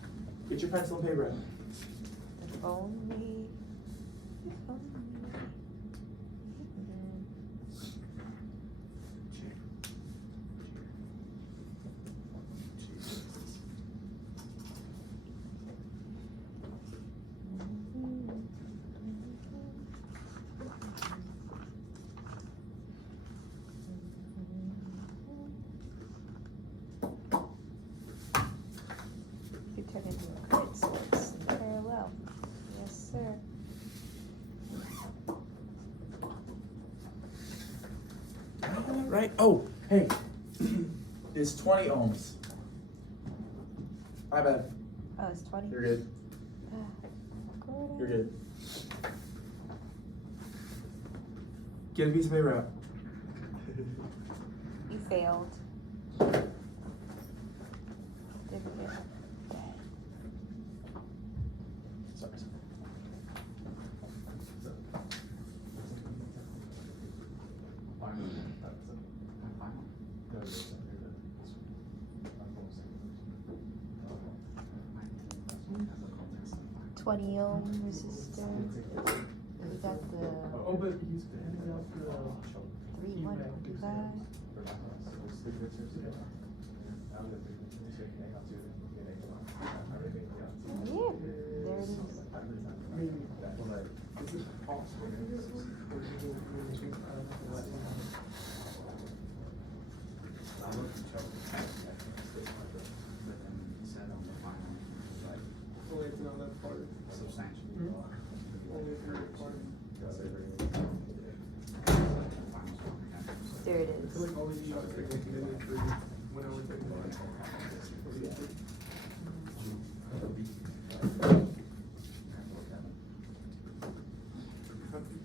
Get your pencil and paper out. If only. If only. You turn into a great source in parallel. Yes, sir. Right? Oh, hey. It's 20 ohms. My bad. Oh, it's 20. You're good. Gordon. You're good. Get a piece of paper out. You failed. Didn't get that. Sorry. $20 ohm resistor. We got the Oh, but he's handing out the 3125. Yeah, there it is. Is it possible? Only it's not that part. Substantially. Only if you're part. There it I is. feel like all these are committed for when I was taking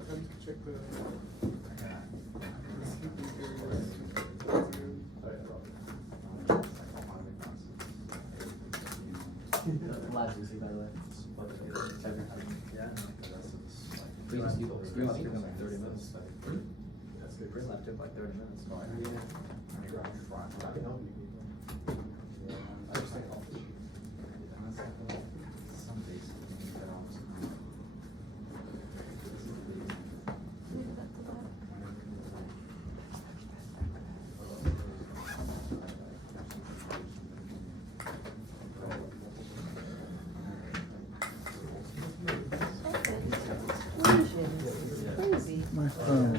How do you check the sleeping Labs easy, by the way. Yeah. We just do those. Green lab took like 30 minutes. That's good. Green lab took like 30 minutes. I just think some basic things that Crazy. My phone.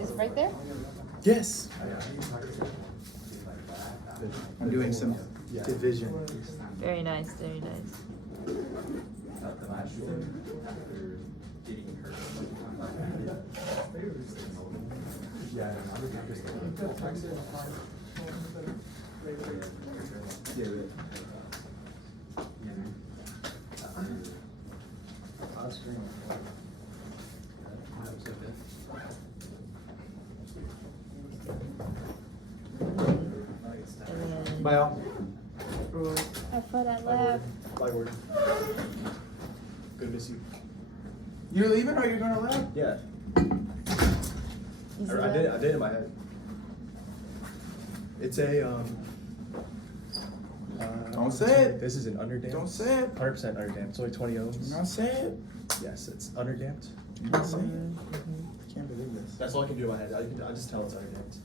Is it right there? Yes. I'm doing some division. Very nice, very nice. Yeah, I'm just yeah, I'll screen it. That was so good. And then Bye all. have fun at lab. Bye, Gordon. Good to miss you. You're leaving or you're gonna lab? Yeah, Easy I lab. did it in my head. It's a Don't say it. This is an underdamped. Don't say it. 100% underdamped. It's only 20 ohms. You're not saying it. Yes, it's underdamped. You're not saying it. I can't believe this. That's all I can do in my head. I just tell it's underdamped.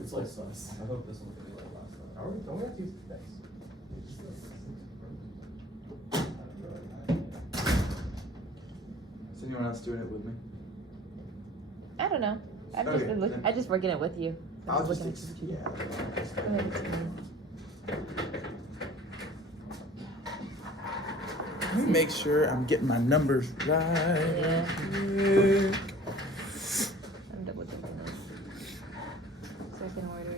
It's like sus. I hope this one can be like last time. Don't we have to use this? Is anyone else doing it with me? I don't know. Okay, then. I just working it with you. I'm I'll just, looking at the yeah. computer. Go ahead, Let me make sure I'm getting my numbers right. Yeah. Yeah. I'm double checking this. Second order.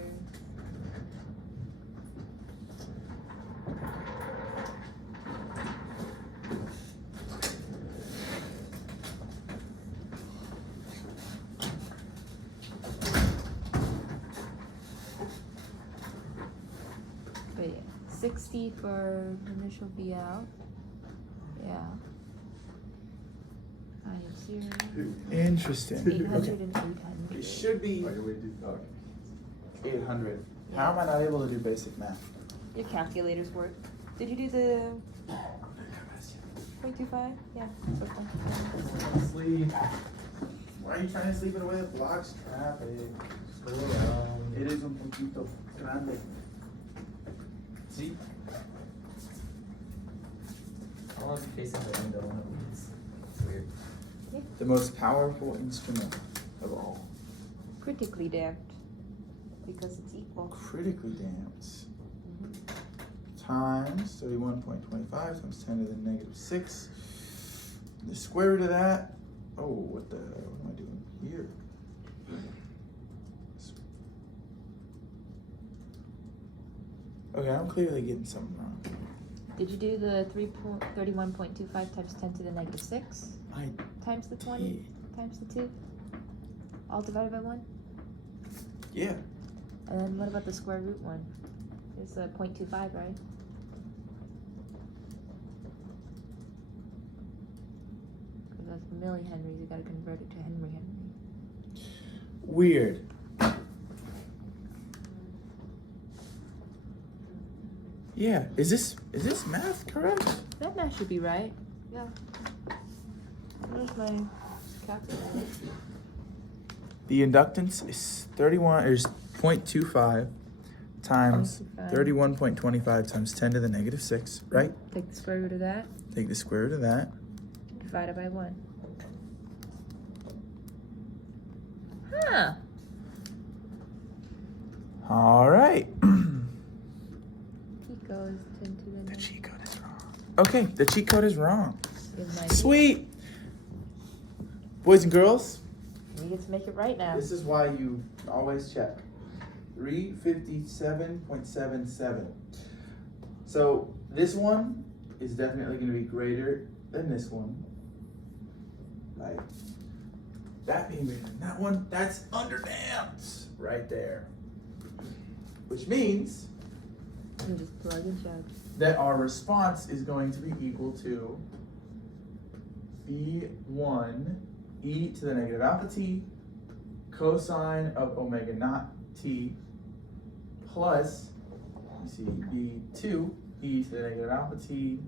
But yeah, 60 for initial V out. Yeah. I have 0. Interesting. 800 Okay. and 800. It should be Oh, we do. Oh, okay. 800. How am I not able to do basic math? Your calculators work. Did you do the 0.25? Yeah, so far. Sleep. Why are you trying to sleep in a way that blocks traffic? Eres un poquito grande. See? I want to be facing the window when it leaves. It's weird. The most powerful instrument of all. Critically damped because it's equal. Critically damped. Times 31.25 times 10 to the negative 6. The square root of that. Oh, what am I doing here? Okay, I'm clearly getting something wrong. Did you do the 31.25 times 10 to the negative 6? I Times the 20? Times the 2? All divided by 1? yeah. And then what about the square root one? It's a 0.25, right? Because that's millihenries, you gotta convert it to Henry. Weird. Yeah, is this math correct? That math should be right. Yeah. Where's my calculator? The inductance is 0.25 times 0.25. 31.25 times 10 to the negative 6, right? Take the square root of that, Take the square root of that. divided by 1. Huh. All right. Pico is 10 to the The negative. cheat code is wrong. Okay, the cheat code is wrong. It might be. Sweet. Boys and girls, We get to make it right now. this is why you always check. 357.77. So this one is definitely going to be greater than this one. Right? That being greater than that one, that's underdamped right there. Which means And just plug and chug. that our response is going to be equal to V1 e to the negative alpha t cosine of omega naught t plus, you see, V2 e to the negative alpha t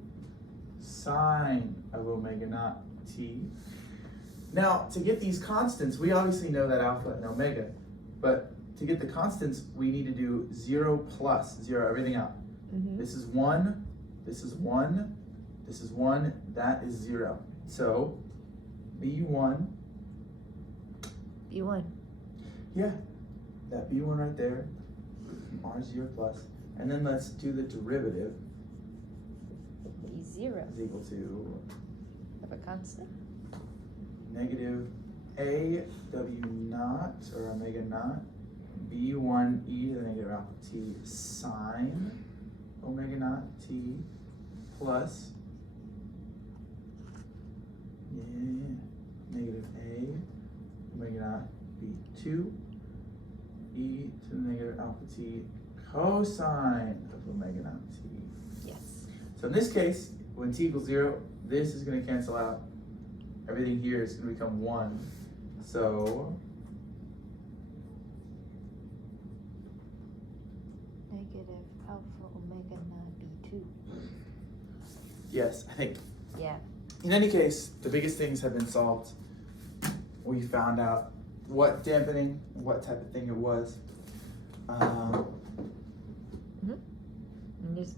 sine of omega naught t. Now, to get these constants, we obviously know that alpha and omega, but to get the constants, we need to do 0 plus 0, everything out. Mm-hmm. This is 1, this is 1, this is 1, that is 0. So, B1, B1. yeah, that B1 right there, R0 plus. And then let's do the derivative. V0 is equal to of a constant. negative A W naught or omega naught B1 e to the negative alpha t sine omega naught t plus negative A omega naught B2 e to the negative alpha t cosine of omega naught t. Yes. So in this case, when t equals 0, this is going to cancel out. Everything here is going to become 1. So Negative alpha omega naught B2. yes, I think. Yeah. In any case, the biggest things have been solved. We found out what dampening, what type of thing it was. And just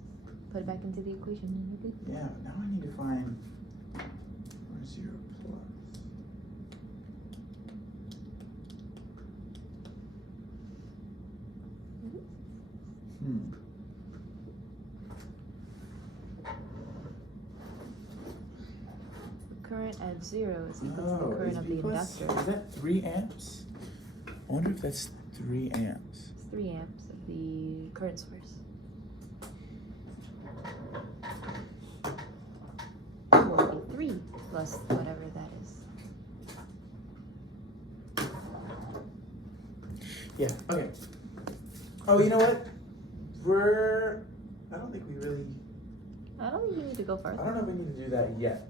put it back into the equation and you're good. Yeah, now I need to find where's 0 plus. The current at 0 is equal to Oh, the current of the plus, inductor. is that 3 amps? I wonder if that's 3 amps. It's 3 amps of the current source. Or 3 plus whatever that is. Yeah, okay. Oh, you know what? I don't think we really, I don't think you need to go I farther. don't know if we need to do that yet.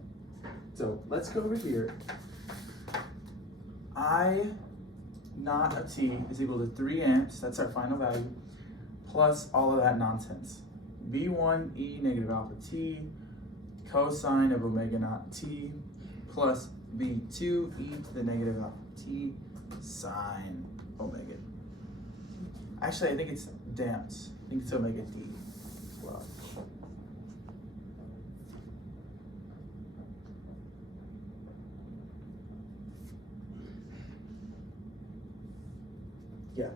So let's go over here. I naught of t is equal to 3 amps, that's our final value, plus all of that nonsense. B1 e negative alpha t cosine of omega naught t plus B2 e to the negative alpha t sine omega. Actually, I think it's damped. I think it's omega d as well. Yeah.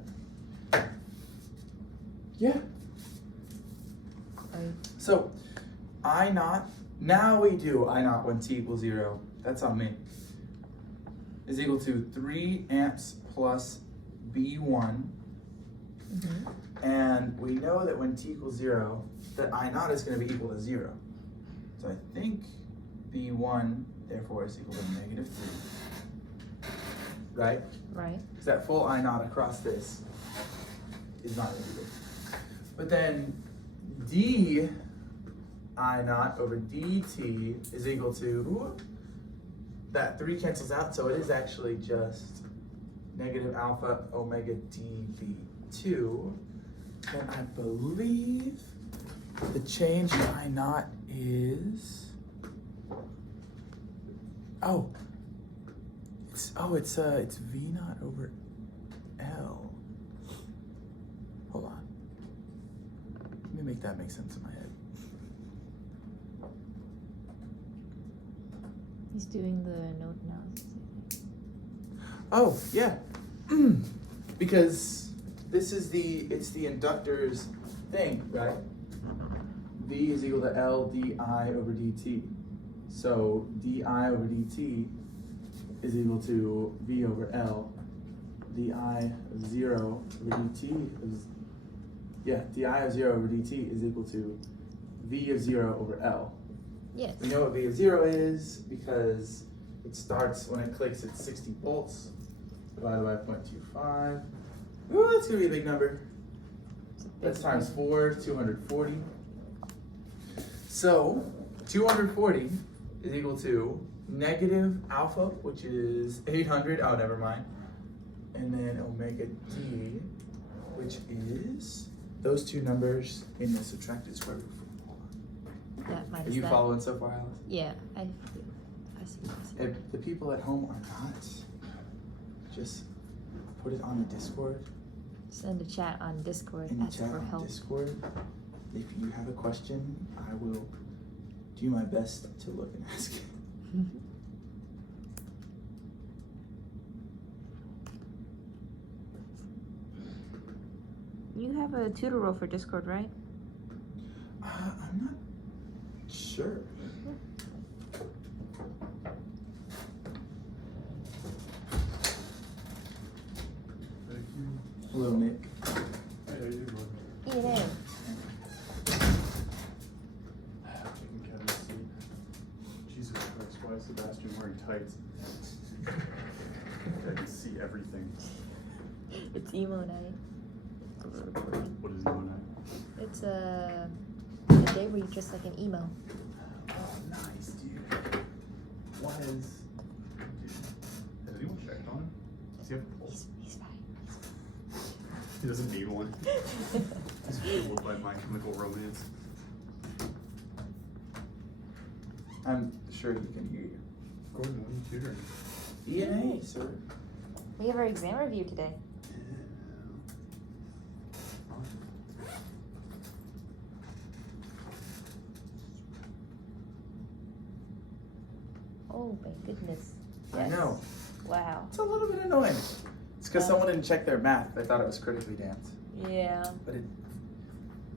Yeah. Right. So, I naught, now we do I naught when t equals 0. That's on me. Is equal to 3 amps plus B1. And we know that when t equals 0, that I naught is going to be equal to 0. So I think B1 therefore is equal to negative 3. Right? Right. Because that full I naught across this is not equal. But then d I naught over dt is equal to, that 3 cancels out, so it is actually just negative alpha omega dv2. And I believe the change in I naught is, it's V naught over L. Hold on. Let me make that make sense in my head. He's doing the node analysis. Oh, yeah. Because this is it's the inductor's thing, right? V is equal to L di over dt. So di over dt is equal to V over L. Di of 0 over dt is, di of 0 over dt is equal to V of 0 over L. Yes. We know what V of 0 is because it starts, when it clicks, it's 60 volts divided by 0.25. Ooh, that's gonna be a big number. That's times 4, 240. So, 240 is equal to negative alpha, which is 800, oh, never mind. And then omega d, which is those two numbers in the subtracted square root. That minus Are you that. following so far, Alice? Yeah, I see. If the people at home are not, just put it on the Discord. Send a chat on Discord. In the Ask chat for on help. Discord. If you have a question, I will do my best to look and ask it. You have a tutor role for Discord, right? I'm not sure. Sure. Thank you. Hello, Nick. Hey, how you doing? E&A. Taking Kevin's seat. Jesus Christ, why is Sebastian wearing tights? I can see everything. It's emo night. What is going on? It's a day where you dress like an emo. Oh, nice, dude. Why is... Dude, has anyone checked on him? Does he have a pulse? He's fine. He doesn't need one. He's fueled by My Chemical Romance. I'm sure he can hear you. Gordon, what are you tutoring? E&A, sir. We have our exam review today. Oh my goodness. I know. Wow. It's a little bit annoying. It's because Yeah. someone didn't check their math. They thought it was critically damped. Yeah. But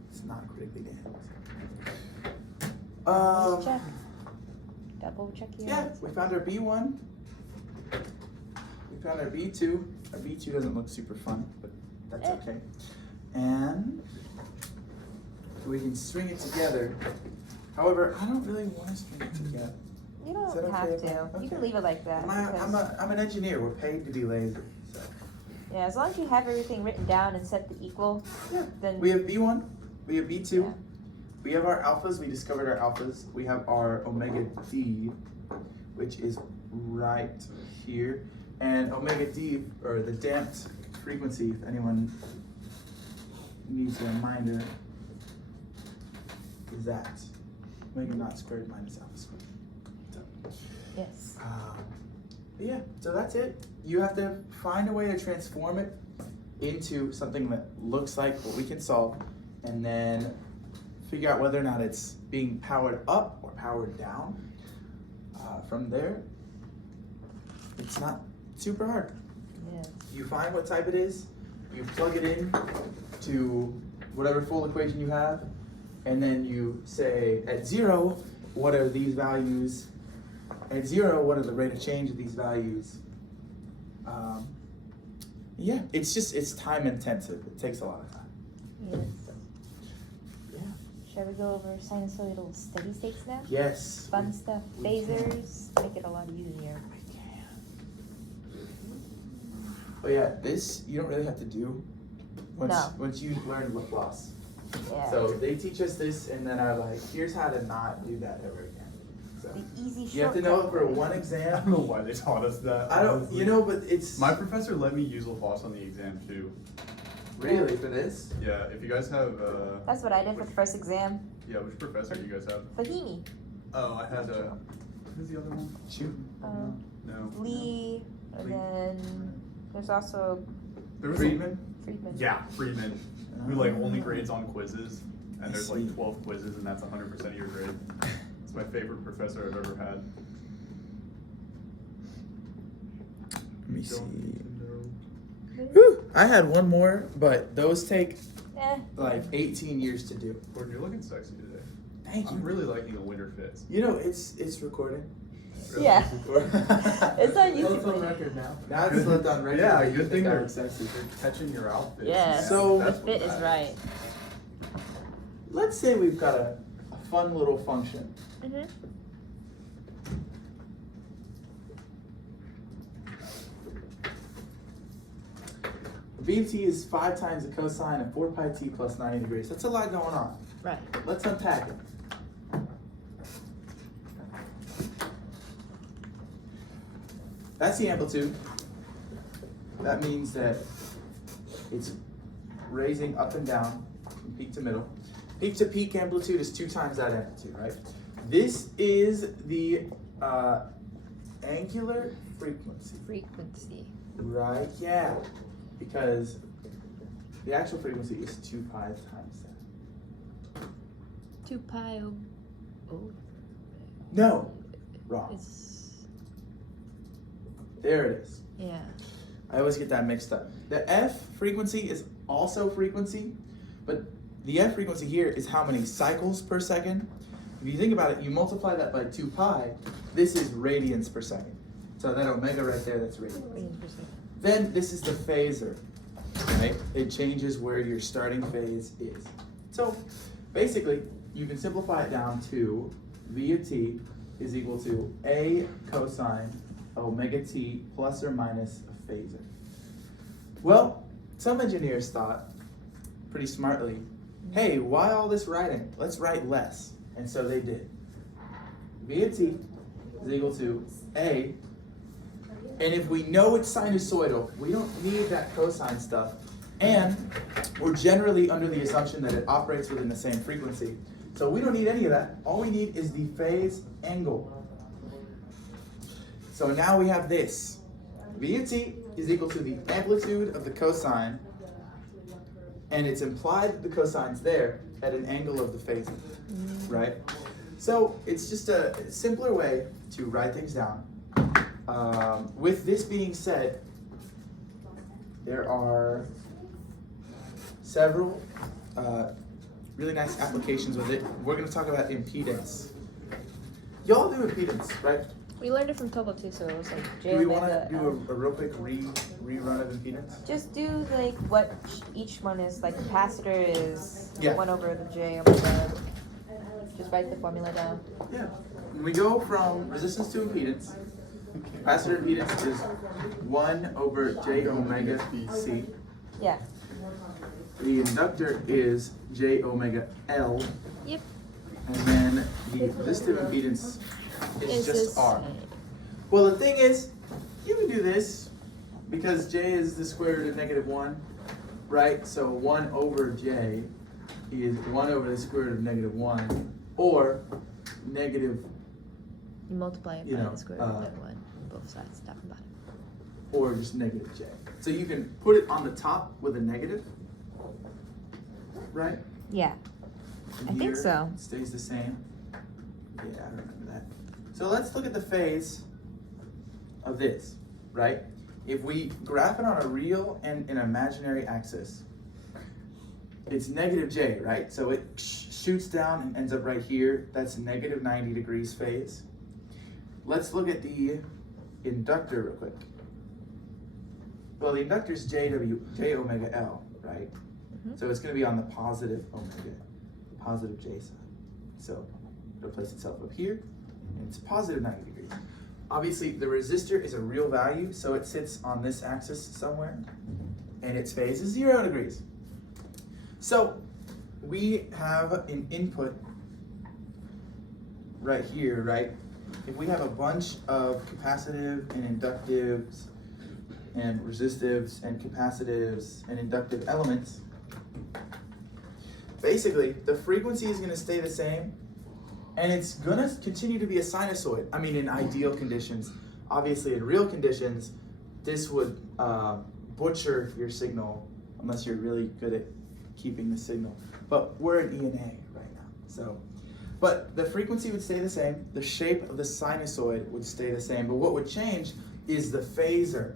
it's not critically damped. Let's check. Double check your Yeah, answers. we found our B1. We found our B2. Our B2 doesn't look super fun, but that's Eh. okay. And we can string it together. However, I don't really want to string it together. You Is don't that have okay? to. Okay. You can leave it like that. I'm an engineer. We're paid to be lazy. So. Yeah, as long as you have everything written down and set the equal, Yeah. then We have B1. We have B2. Yeah. We have our alphas. We discovered our alphas. We have our omega D, which is right here. And omega D, or the damped frequency, if anyone needs a reminder, is that omega naught squared minus alpha squared. So, yes. but yeah, so that's it. You have to find a way to transform it into something that looks like what we can solve, and then figure out whether or not it's being powered up or powered down. From there, it's not super hard. Yeah. You find what type it is, you plug it in to whatever full equation you have, and then you say, at 0, what are these values? At 0, what are the rate of change of these values? Yeah, it's time intensive. It takes a lot of time. Yes. Yeah. Shall we go over sinusoidal steady states now? Yes. Fun stuff. We can. Phasers make it a lot easier. We can. But yeah, this you don't really have to do once you learn Laplace. Yeah. So they teach us this and then are like, here's how to not do that ever again. So the easy you have to know it for one I exam. don't know why they taught us that. I don't, honestly. you know, but it's My professor let me use Laplace on the exam too. really for this. Yeah, if you guys have, That's what I did for the first exam. yeah, which professor do you guys have? Fahimi. Oh, I had, who's the other one? Shoot. No. Lee. And Lee. then there's also There was Friedman. Friedman. Yeah, Friedman, who like only grades on quizzes, and I there's see. like 12 quizzes, and that's 100% of your grade. It's my favorite professor I've ever had. Let me see. Don't need to know. Whew, I had one more, but those take Eh. like 18 years to do. Gordon, you're looking sexy today. Thank you. I'm really liking the winter fits. You know, it's recording. Yeah. It's on Well, it's on YouTube. record now. Now it's lived on record. Yeah, that you good think thing I they're look sexy. catching your outfits. Yes. So- The That's what fit is matters. right. Let's say we've got a fun little function. Mm-hmm. VT is 5 times the cosine of 4 pi t plus 90 degrees. That's a lot going on. Right. Let's unpack it. That's the amplitude. That means that it's raising up and down from peak to middle. Peak to peak amplitude is 2 times that amplitude, right? This is the angular frequency. Frequency. Right, yeah. Because the actual frequency is 2 pi times that. 2 pi over. No, wrong. It's There it is. yeah. I always get that mixed up. The F frequency is also frequency, but the F frequency here is how many cycles per second. if you think about it, you multiply that by 2 pi, this is radians per second. So that omega right there, that's radians. Then this is the phasor, right? It changes where your starting phase is. So basically, you can simplify it down to V of t is equal to a cosine omega t plus or minus a phasor. Well, some engineers thought, pretty smartly, hey, why all this writing? Let's write less. And so they did. V of t is equal to a, and if we know it's sinusoidal, we don't need that cosine stuff. And we're generally under the assumption that it operates within the same frequency. So we don't need any of that. All we need is the phase angle. So now we have this. V of t is equal to the amplitude of the cosine, and it's implied that the cosine's there at an angle of the phasor, right? So it's just a simpler way to write things down. With this being said, there are several really nice applications with it. We're going to talk about impedance. Y'all do impedance, right? We learned it from Topo too, so it was like J Do we omega. want to do a real quick rerun of impedance? Just do like what each one is. Like capacitor is Yeah. 1 over the J omega. Just write the formula down. Yeah. When we go from resistance to impedance, capacitor impedance is 1 over J omega C. Yeah. The inductor is J omega L. Yep. And then the resistive impedance is It's just the R. same. Well, the thing is, you can do this because J is the square root of -1, right? So 1 over J is 1 over the square root of -1, or negative, You multiply it You by know, the square root of 1, both sides, top and bottom. or just negative J. So you can put it on the top with a negative, right? Yeah. And I think here so. it stays the same. Yeah, I remember that. So let's look at the phase of this, right? If we graph it on a real and an imaginary axis, it's negative J, right? So it shoots down and ends up right here. That's negative 90 degrees phase. Let's look at the inductor real quick. Well, the inductor is J omega L, right? Mhm. So it's going to be on the positive omega, positive J side. So it'll place itself up here, and it's positive 90 degrees. Obviously, the resistor is a real value, so it sits on this axis somewhere, and its phase is 0 degrees. So we have an input right here, right? If we have a bunch of capacitive and inductives and resistives and capacitives and inductive elements, basically the frequency is going to stay the same, and it's going to continue to be a sinusoid. I mean, in ideal conditions. Obviously, in real conditions, this would butcher your signal unless you're really good at keeping the signal. But we're at E and A right now, so. But the frequency would stay the same. The shape of the sinusoid would stay the same. But what would change is the phasor.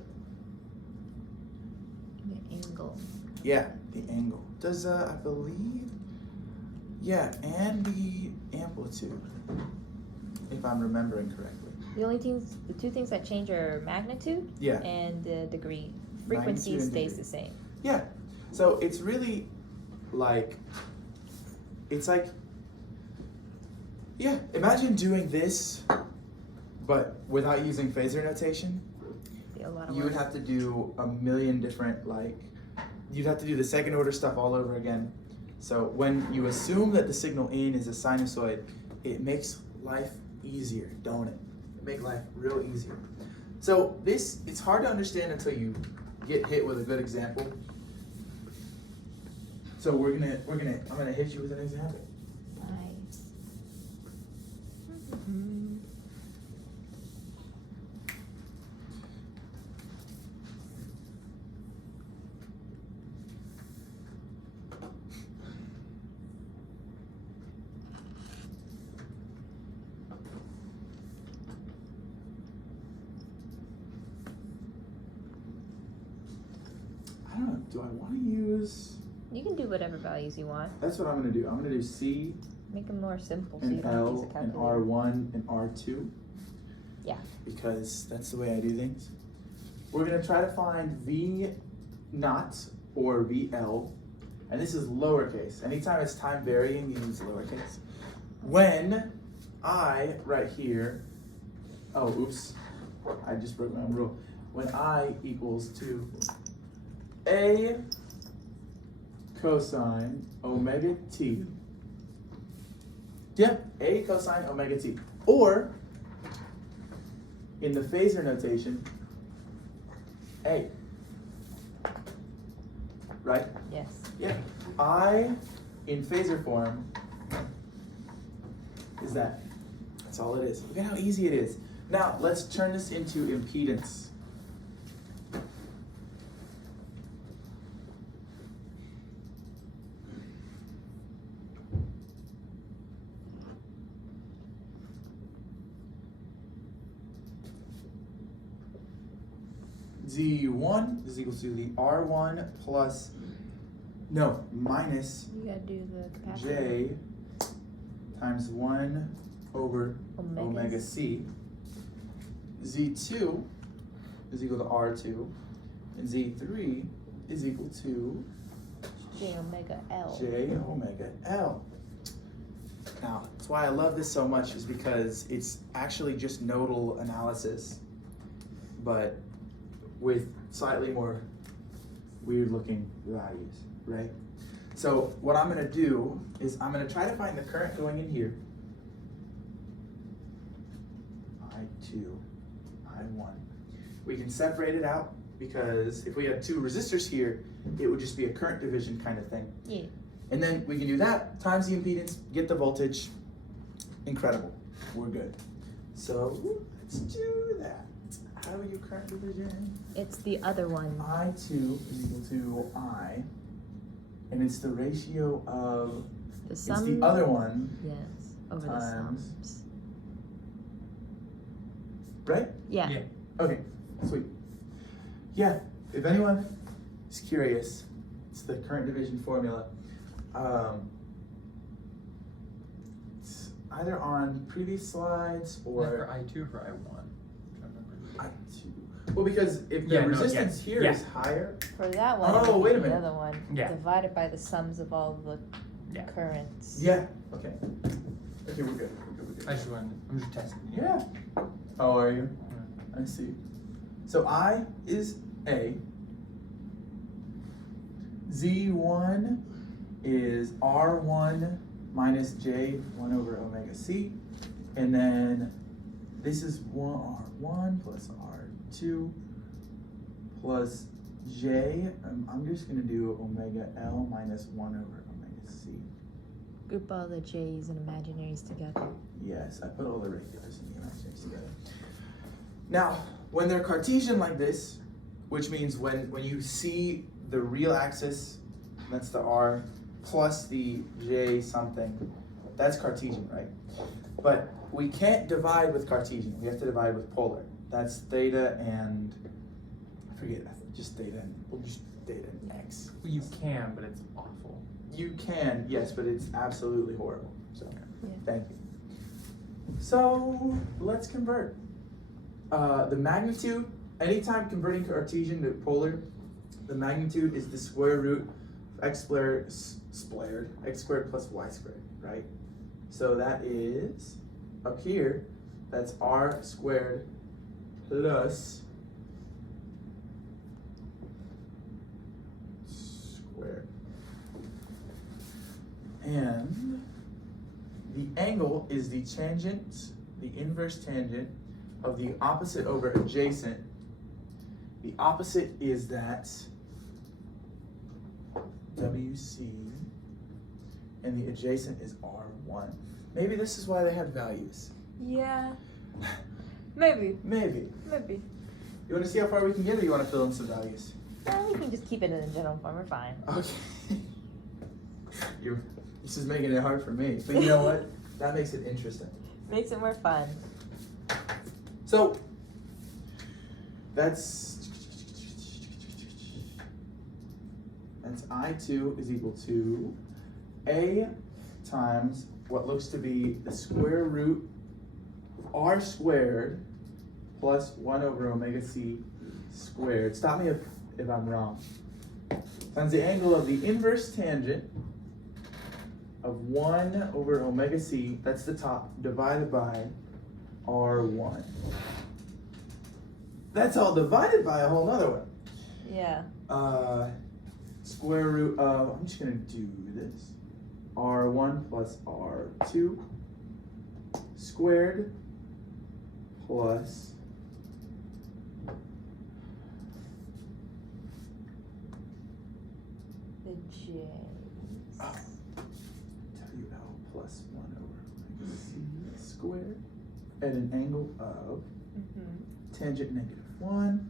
The angle. Yeah, the angle. Does, I believe, yeah, and the amplitude, if I'm remembering correctly. The two things that change are magnitude Yeah. and the degree. Frequency Magnitude and stays degree. the same. Yeah, so it's really like, it's like, yeah, imagine doing this, but without using phasor notation. Be a lot of You would work. have to do a million different, like, you'd have to do the second order stuff all over again. So when you assume that the signal in is a sinusoid, it makes life easier, don't it? Make life real easier. So this, it's hard to understand until you get hit with a good example. So I'm gonna hit you with an example. Nice. Mhm. I don't know, do I wanna use, You can do whatever values you want. that's what I'm gonna do. I'm gonna do C Make them more simple so you an don't have to use a L, an calculator. R1, and R2. Yeah. Because that's the way I do things. We're gonna try to find V naught or VL, and this is lowercase. Anytime it's time varying, you use lowercase. When I, right here, oh, oops, I just broke my own rule. When I equals to A cosine omega t. Yeah, A cosine omega t. Or, in the phasor notation, A. Right? Yes. Yeah. I, in phasor form, is that. That's all it is. Look at how easy it is. Now, let's turn this into impedance. Z1 is equal to the R1 plus, no, minus You gotta do the capacitor. J times 1 over Omegas. omega C. Z2 is equal to R2, and Z3 is equal to J omega L. J omega L. Now, that's why I love this so much, is because it's actually just nodal analysis, but with slightly more weird looking values, right? So what I'm gonna do is I'm gonna try to find the current going in here. I2, I1. We can separate it out because if we had two resistors here, it would just be a current division kind of thing. Yeah. And then we can do that times the impedance, get the voltage. Incredible. We're good. So let's do that. How do you current division? It's the other one. I2 is equal to I, and it's the ratio of, The it's sum. the other one, Yes. Over the times- sums. right? Yeah. Yeah. Okay, sweet. Yeah, if anyone is curious, it's the current division formula. It's either on previous slides or I2 or for I1? I2. Well, because if the Yeah, no, resistance yeah, here yeah. is higher, For that one, Oh, it would wait be a the minute. other one. Yeah. Divided by the sums of all the Yeah. currents. yeah, okay. Okay, we're good, we're good. I just wanted, I'm just testing. you. Yeah. Oh, are you? I see. So I is A. Z1 is R1 minus J 1 over omega C. And then this is R1 plus R2 plus J. I'm just going to do omega L minus 1 over omega C. Group all the J's and imaginaries together. Yes, I put all the regulars and the imaginaries together. Now, when they're Cartesian like this, which means when you see the real axis, that's the R, plus the J something, that's Cartesian, right? But we can't divide with Cartesian, we have to divide with polar. That's theta and, I forget, just theta and, we'll just theta and X. Well, you can, but it's awful. You can, yes, but it's absolutely horrible, so, Yeah. thank you. So, let's convert. The magnitude, anytime converting Cartesian to polar, the magnitude is the square root of x squared plus y squared, right? So that is, up here, that's r squared plus squared. And the angle is the tangent, the inverse tangent of the opposite over adjacent. The opposite is that WC, and the adjacent is R1. Maybe this is why they had values. Yeah. Maybe. Maybe. Maybe. You want to see how far we can get, or you want to fill in some values? Well, we can just keep it in the general form. We're fine. Okay. This is making it hard for me, but you know what? That makes it interesting. Makes it more fun. So, that's I2 is equal to A times what looks to be the square root of r squared plus 1 over omega c squared. Stop me if I'm wrong. Times the angle of the inverse tangent of 1 over omega c, that's the top, divided by r1. That's all divided by a whole nother one. Yeah. Square root of, I'm just gonna do this, r1 plus r2 squared plus The J. WL plus 1 over omega c squared at an angle of tangent negative 1.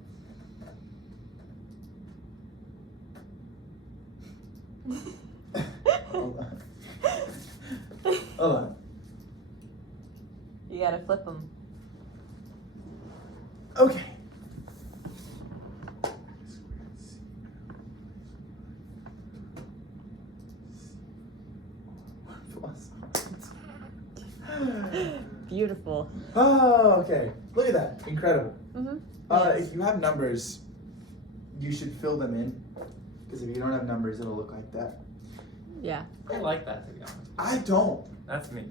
Hold on. Hold on. You gotta flip them. Okay. Beautiful. Oh, okay. Look at that. Incredible. Mm-hmm. If you have numbers, you should fill them in. Because if you don't have numbers, it'll look like that. Yeah. I like that, to be honest. I don't. That's me.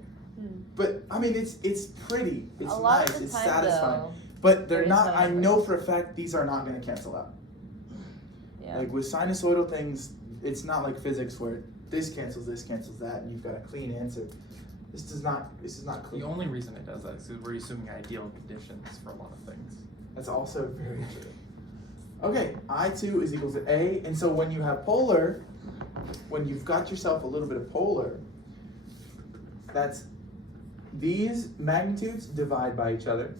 But I mean, it's pretty. It's A lot nice. of the It's time, satisfying. though, But they're there is not. no I numbers. know for a fact these are not going to cancel out. Yeah. Like with sinusoidal things, it's not like physics where this cancels that, and you've got a clean answer. This does not. This is not clean. The only reason it does that is because we're assuming ideal conditions for a lot of things. That's also very true. Okay, I2 is equal to A, and so when you have polar, when you've got yourself a little bit of polar, that's these magnitudes divide by each other.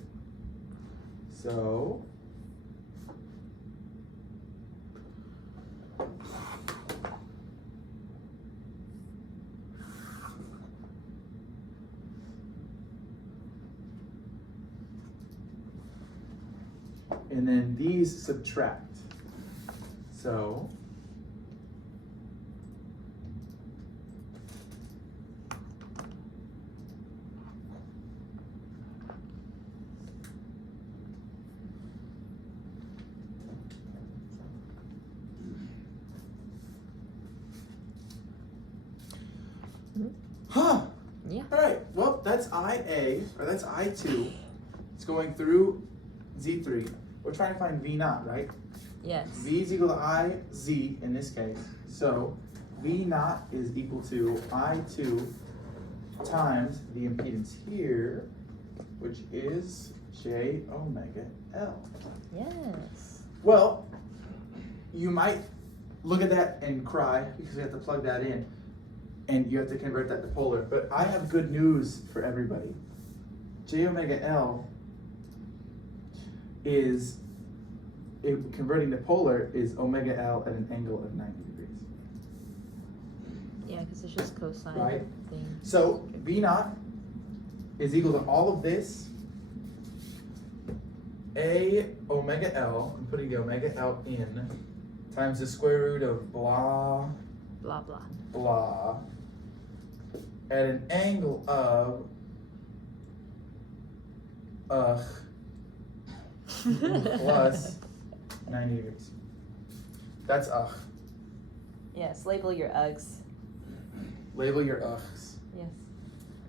So and then these subtract. So huh. Yeah. All right. Well, that's IA, or that's I2. It's going through Z3. We're trying to find V naught, right? Yes. V is equal to IZ in this case. So V naught is equal to I2 times the impedance here, which is J omega L. Yes. Well, you might look at that and cry because we have to plug that in and you have to convert that to polar. But I have good news for everybody. J omega L is, converting to polar is omega L at an angle of 90 degrees. Yeah, because it's just cosine Right. thing. So V naught is equal to all of this, A omega L, I'm putting the omega L in, times the square root of blah, Blah blah. blah, at an angle of, plus 90 degrees. That's Yes. Label your Uggs. Label your ughs. Yes.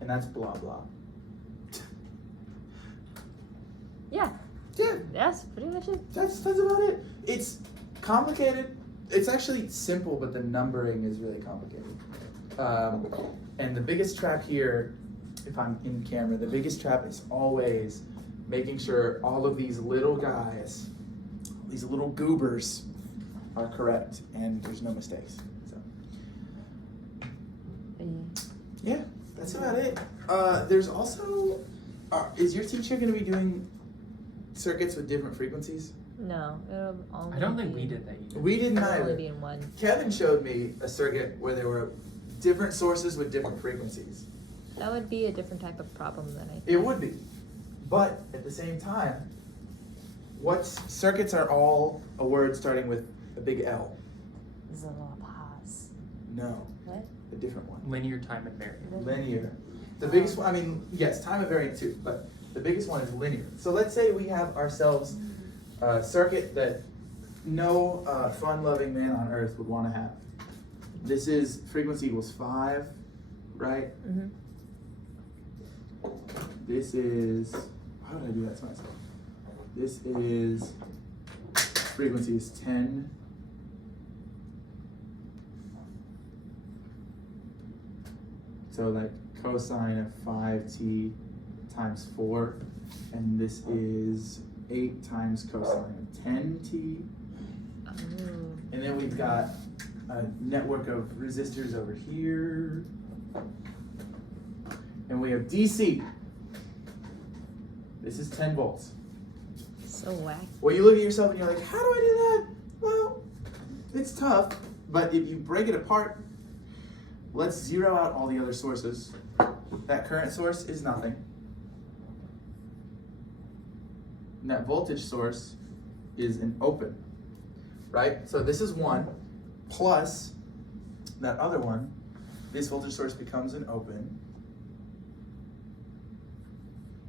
And that's blah blah. Yeah. Yeah, That's pretty much it. that's about it. It's complicated. It's actually simple, but the numbering is really complicated. And the biggest trap here, if I'm in camera, the biggest trap is always making sure all of these little guys, these little goobers, are correct and there's no mistakes. So yeah, that's about it. There's also, is your teacher going to be doing circuits with different frequencies? No, it'll only I don't think be, we did that either. We didn't it'll only either. be in one. Kevin showed me a circuit where there were different sources with different frequencies. That would be a different type of problem than I think. It would be. But at the same time, circuits are all a word starting with a big L? Zalabas. No, What? a different one. Linear time invariant. Linear. The biggest one, I mean, yes, time invariant too, but the biggest one is linear. So let's say we have ourselves a circuit that no fun-loving man on earth would want to have. This is frequency equals 5, right? Mm-hmm. This is, why would I do that to myself? This is, frequency is 10. So like cosine of 5t times 4, and this is 8 times cosine of 10t. And then we've got a network of resistors over here. And we have DC. This is 10 volts. So whack. Well, you look at yourself and you're like, how do I do that? Well, it's tough, but if you break it apart, let's zero out all the other sources. That current source is nothing. And that voltage source is an open, right? So this is 1 plus that other one. This voltage source becomes an open.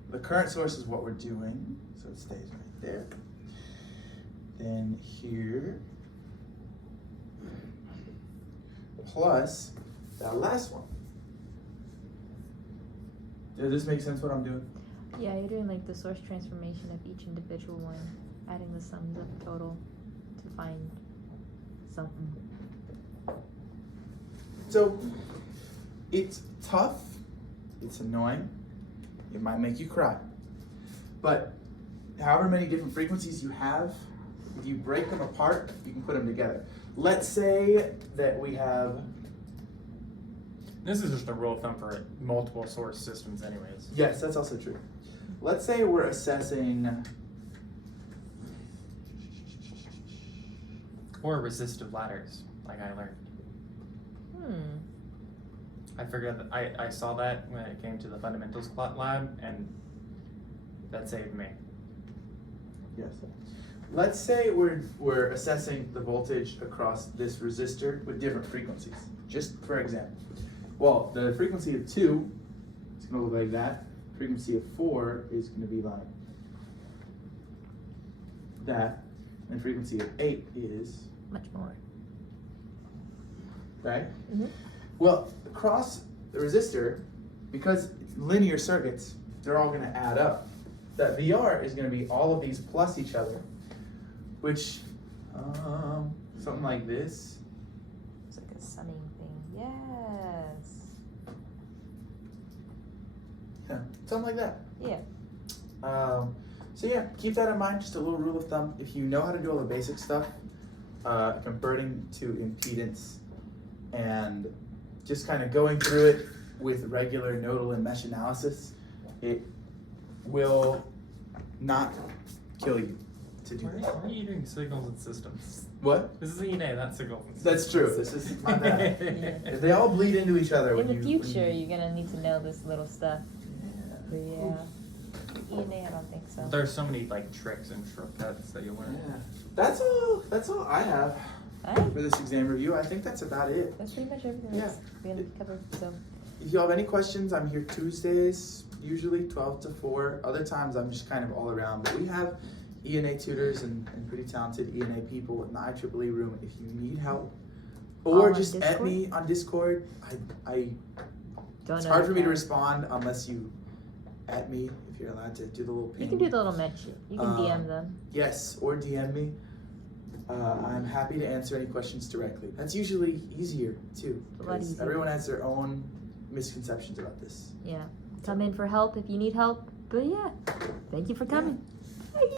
The current source is what we're doing, so it stays right there. Then here, plus that last one. Does this make sense what I'm doing? Yeah, you're doing like the source transformation of each individual one, adding the sums up total to find something. So it's tough, it's annoying, it might make you cry. But however many different frequencies you have, if you break them apart, you can put them together. Let's say that we have, This is just a rule of thumb for multiple source systems anyways. yes, that's also true. Let's say we're assessing, Or resistive ladders, like I learned. I figured that I saw that when it came to the fundamentals lab, and that saved me. yes. Let's say we're assessing the voltage across this resistor with different frequencies, just for example. Well, the frequency of 2 is going to look like that. Frequency of 4 is going to be like that. And frequency of 8 is, Much more. right? Mm-hmm. Well, across the resistor, because it's linear circuits, they're all going to add up. That VR is going to be all of these plus each other, which, something like this. It's like a summing thing. Yes. Yeah, something like that. Yeah. So yeah, keep that in mind, just a little rule of thumb. If you know how to do all the basic stuff, converting to impedance and just kind of going through it with regular nodal and mesh analysis, it will not kill you to do this. Why are you doing signals and systems? What? This is ENA, not signals and systems. That's true. This is my bad. If they all bleed into each other. In when the you- future, you're gonna need to know this little stuff. But yeah. ENA, I don't think so. There's so many like tricks and shortcuts that you learn. Yeah. That's all I have Alright. for this exam review. I think that's about it. That's pretty much everything Yeah. that's gonna be covered. So If you have any questions, I'm here Tuesdays, usually 12 to 4. Other times I'm just kind of all around. But we have ENA tutors and pretty talented ENA people in the IEEE room if you need help. All Or on just at Discord? me on Discord. don't It's know hard the for me to cat. respond unless you at me, if you're allowed to do the little ping. You can do the little mention. You can Um, DM them. Yes, or DM me. I'm happy to answer any questions directly. That's usually easier too, A lot because easier. everyone has their own misconceptions about this. Yeah. Come in for help if you need help. But yeah, thank you for coming.